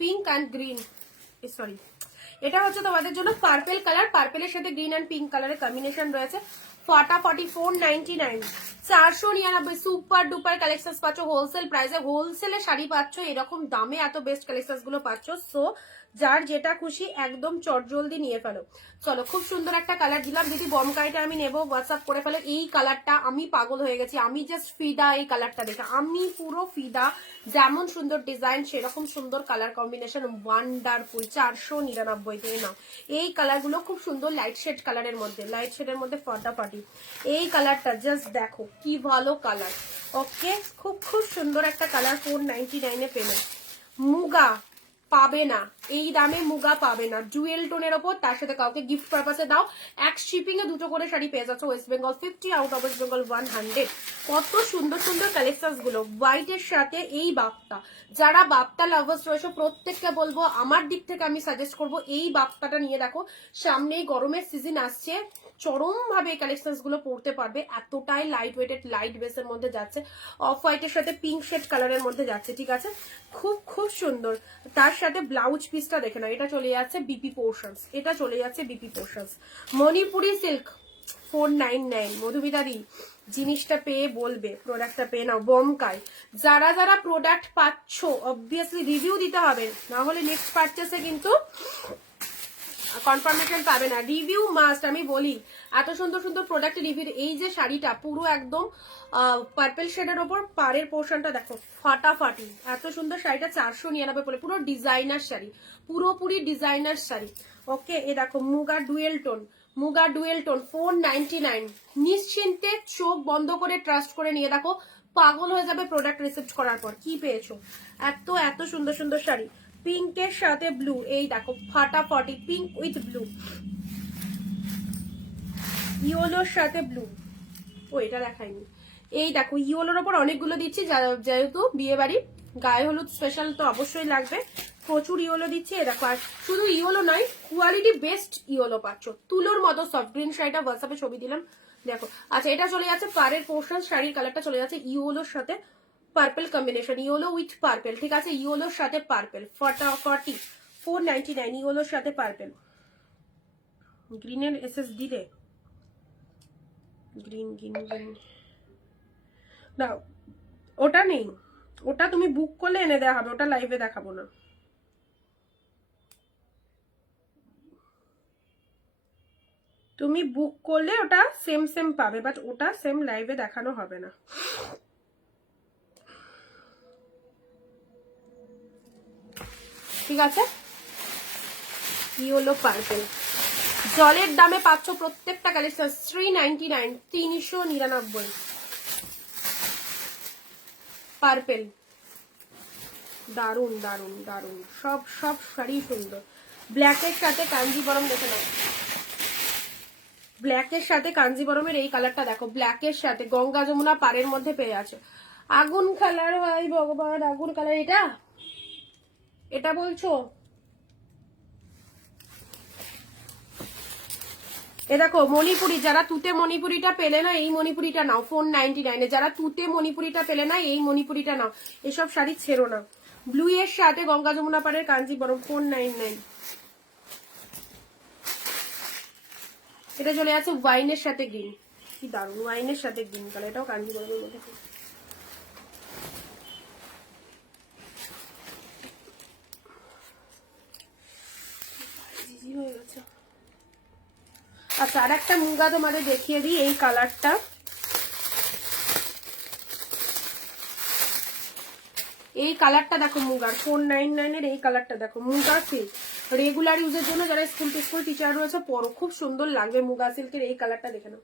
পিঙ্ক অ্যান্ড গ্রিন, সরি এটা হচ্ছে তোমাদের জন্য পার্পেল কালার, পার্পেলের সাথে গ্রিন অ্যান্ড পিঙ্ক কালারের কম্বিনেশন রয়েছে। ফাটাফাটি 499, 499 সুপার ডুপার কালেকশন পাচ্ছ হোলসেল প্রাইসে। হোলসেলে শাড়ি পাচ্ছ, এরকম দামে এত বেস্ট কালেকশন গুলো পাচ্ছ। সো যার যেটা খুশি একদম চটজলদি নিয়ে ফেলো। চলো, খুব সুন্দর একটা কালার দিলাম। যদি বমকাইটা আমি নেবো, হোয়াটসঅ্যাপ করে ফেলো। এই কালারটা আমি পাগল হয়ে গেছি, আমি জাস্ট ফিদা এই কালারটা দেখে, আমি পুরো ফিদা। যেমন সুন্দর ডিজাইন সেরকম সুন্দর কালার কম্বিনেশন, ওয়ান্ডারফুল। 499 নাও। এই কালারগুলো খুব সুন্দর লাইট শেড কালারের মধ্যে, লাইট শেডের মধ্যে ফাটাফাটি। এই কালারটা জাস্ট দেখো কি ভালো কালার। ওকে, খুব খুব সুন্দর একটা কালার 499 পেলে। মুগা পাবে না, এই দামে মুগা পাবে না। জুয়েল টোনের ওপর, তার সাথে কাউকে গিফট পারপাসে দাও। এক শিপিং এ দুটো করে শাড়ি পেয়ে যাচ্ছে। West Bengal 50, out of West Bengal 100। কত সুন্দর সুন্দর কালেকশন গুলো। হোয়াইটের সাথে এই বাপ্তা, যারা বাপ্তা লাভার্স রয়েছে প্রত্যেককে বলবো, আমার দিক থেকে আমি সাজেস্ট করবো এই বাপ্তাটা নিয়ে দেখো। সামনেই গরমের সিজন আসছে, চরম ভাবে এই কালেকশন গুলো পড়তে পারবে, এতটাই লাইট ওয়েটেড, লাইট বেসের মধ্যে যাচ্ছে। অফ হোয়াইটের সাথে পিঙ্ক শেড কালারের মধ্যে যাচ্ছে, ঠিক আছে, খুব খুব সুন্দর। তার সাথে ব্লাউজ পিসটা দেখে না, এটা চলে যাচ্ছে বিপি পোর্শনস, এটা চলে যাচ্ছে বিপি পোর্শনস। মণিপুরি সিল্ক 499। মধুমিতাদি জিনিসটা পেয়ে বলবে, প্রোডাক্টটা পেয়ে নাও। বমকাই, যারা যারা প্রোডাক্ট পাচ্ছ অবভিয়াসলি রিভিউ দিতে হবে, না হলে নেক্সট পারচেসে কিন্তু কনফার্মেশন পাবে না। রিভিউ মাস্ট, আমি বলি এত সুন্দর সুন্দর প্রোডাক্ট রিভিউ। এই যে শাড়িটা পুরো একদম পার্পল শেডের ওপর, পাড়ের পোর্শনটা দেখো ফাটাফাটি, এত সুন্দর শাড়িটা 499 বলে। পুরো ডিজাইনার শাড়ি, পুরোপুরি ডিজাইনার শাড়ি। ওকে, এ দেখো muga dual tone, muga dual tone 499। নিশ্চিন্তে চোখ বন্ধ করে ট্রাস্ট করে নিয়ে দেখো, পাগল হয়ে যাবে প্রোডাক্ট রিসিভ করার পর। কি পেয়েছো, এত এত সুন্দর সুন্দর শাড়ি। পিঙ্কের সাথে ব্লু, এই দেখো ফাটাফাটি, পিঙ্ক উইথ ব্লু। ইয়েলোর সাথে ব্লু, ও এটা দেখাইনি। এই দেখো ইয়েলোর ওপর অনেকগুলো দিচ্ছি, যেহেতু বিয়ে বাড়ি, গায়ে হলুদ স্পেশাল তো অবশ্যই লাগবে, প্রচুর ইয়েলো দিচ্ছি। এ দেখো, আর শুধু ইয়েলো নয়, কোয়ালিটি বেস্ট ইয়েলো পাচ্ছ, তুলোর মতো সফট। গ্রিন শাড়িটা হোয়াটসঅ্যাপে ছবি দিলাম, দেখো। আচ্ছা, এটা চলে যাচ্ছে পাড়ের পোর্শন, শাড়ির কালারটা চলে যাচ্ছে ইয়েলোর সাথে purple combination, yellow with purple, ঠিক আছে, ইয়েলোর সাথে পার্পল। ফাটাফাটি 499, ইয়েলোর সাথে পার্পল। গ্রিনের এসএস দিলে, গ্রিন গ্রিন গ্রিন না, ওটা নেই, ওটা তুমি বুক করলে এনে দেওয়া হবে, ওটা লাইভে দেখাবো না। তুমি বুক করলে ওটা সেম সেম পাবে, বাট ওটা সেম লাইভে দেখানো হবে না। ঠিক আছে, কি হলো পার্পল, জলের দামে পাচ্ছ প্রত্যেকটা কালেকশন। 399, 399। পার্পল, দারুন দারুন দারুন, সব সব শাড়ি সুন্দর। ব্ল্যাকের সাথে কাঞ্জিবরম দেখে নাও, ব্ল্যাকের সাথে কাঞ্জিবরমের এই কালারটা দেখো, ব্ল্যাকের সাথে গঙ্গা যমুনা পাড়ের মধ্যে পেয়ে আছে। আগুন কালার, হয় ভগবান, আগুন কালার। এটা এটা বলছো, এ দেখো মণিপুরি, যারা তুতে মণিপুরিটা পেলে না, এই মণিপুরিটা নাও 499। যারা তুতে মণিপুরিটা পেলে না, এই মণিপুরিটা নাও। এসব শাড়ি ছেড়ো না। ব্লু এর সাথে গঙ্গা যমুনা পাড়ের কাঞ্জিবরম 499। এটা চলে যাচ্ছে ওয়াইনের সাথে গ্রিন, কি দারুন, ওয়াইনের সাথে গ্রিন কালার, এটাও কাঞ্জিবরমের মধ্যে। হয়ে গেছে। আচ্ছা, আর একটা মুগা তোমাদের দেখিয়ে দিই, এই কালারটা, এই কালারটা দেখো মুগার 499 এই কালারটা দেখো, মুগা সিল্ক, রেগুলার ইউজের জন্য যারা স্কুল টিচার রয়েছে পরো, খুব সুন্দর লাগবে। মুগা সিল্কের এই কালারটা দেখে নাও,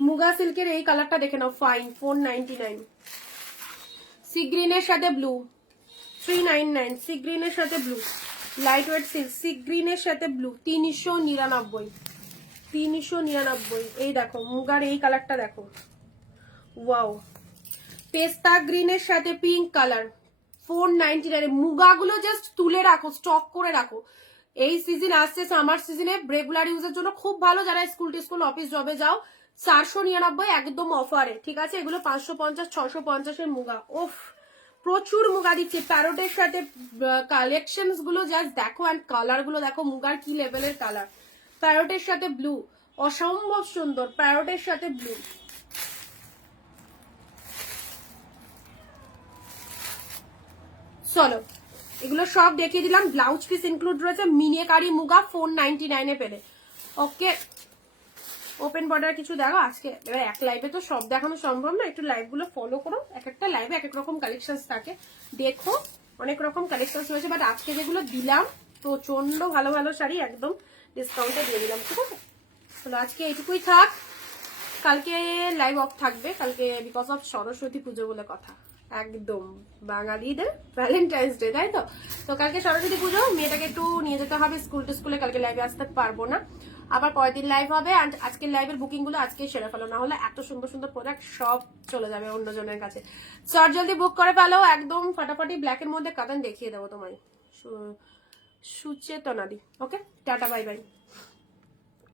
মুগা সিল্কের এই কালারটা দেখে নাও, ফাইন 499। সি গ্রিনের সাথে ব্লু 399, সি গ্রিনের সাথে blue, light weight silk, sea গ্রিনের সাথে ব্লু 399, 399। এই দেখো মুগার এই কালারটা দেখো, ওয়াও। পেস্তা গ্রিনের সাথে পিঙ্ক কালার 499 মুগাগুলো জাস্ট তুলে রাখো, স্টক করে রাখো। এই সিজন আসছে সামার সিজনে, রেগুলার ইউজের জন্য খুব ভালো। যারা স্কুল অফিস জবে যাও, 499 একদম অফারে, ঠিক আছে। এগুলো 550 650 মুগা। ওফ, প্রচুর মুগা দিচ্ছে প্যারোটের সাথে। কালেকশন গুলো জাস্ট দেখো, অ্যান্ড কালার গুলো দেখো, মুগার কি লেভেলের কালার। প্যারোটের সাথে ব্লু, অসম্ভব সুন্দর, প্যারোটের সাথে ব্লু। চলো, এগুলো সব দেখিয়ে দিলাম। ব্লাউজ পিস ইনক্লুড রয়েছে। মিনিকারি মুগা 499 পেলে। ওকে, ওপেন বর্ডার কিছু দেখো আজকে। এবার এক লাইভে তো সব দেখানো সম্ভব না, একটু লাইভ গুলো ফলো করো। এক একটা লাইভে এক এক রকম কালেকশন থাকে, দেখো অনেক রকম কালেকশন রয়েছে। বাট আজকে যেগুলো দিলাম প্রচন্ড ভালো ভালো শাড়ি, একদম ডিসকাউন্টে দিয়ে দিলাম, ঠিক আছে। তাহলে আজকে এইটুকুই থাক, কালকে লাইভ অফ থাকবে, কালকে বিকজ অফ সরস্বতী পুজো বলে কথা, একদম বাঙালিদের ভ্যালেন্টাইন্স ডে, তাই তো। তো কালকে সরস্বতী পুজো, মেয়েটাকে একটু নিয়ে যেতে হবে স্কুলে, কালকে লাইভে আসতে পারবো না। আবার পরের দিন লাইভ হবে। আর আজকের লাইভের বুকিং গুলো আজকে সেরে ফেলো, না হলে এত সুন্দর সুন্দর প্রোডাক্ট সব চলে যাবে অন্যজনের কাছে। চট জলদি বুক করে ফেলো, একদম ফাটাফাটি ব্ল্যাকের মধ্যে কাতান দেখিয়ে দেবো তোমায়, সুচেতনা দি। ওকে, টাটা, বাই বাই।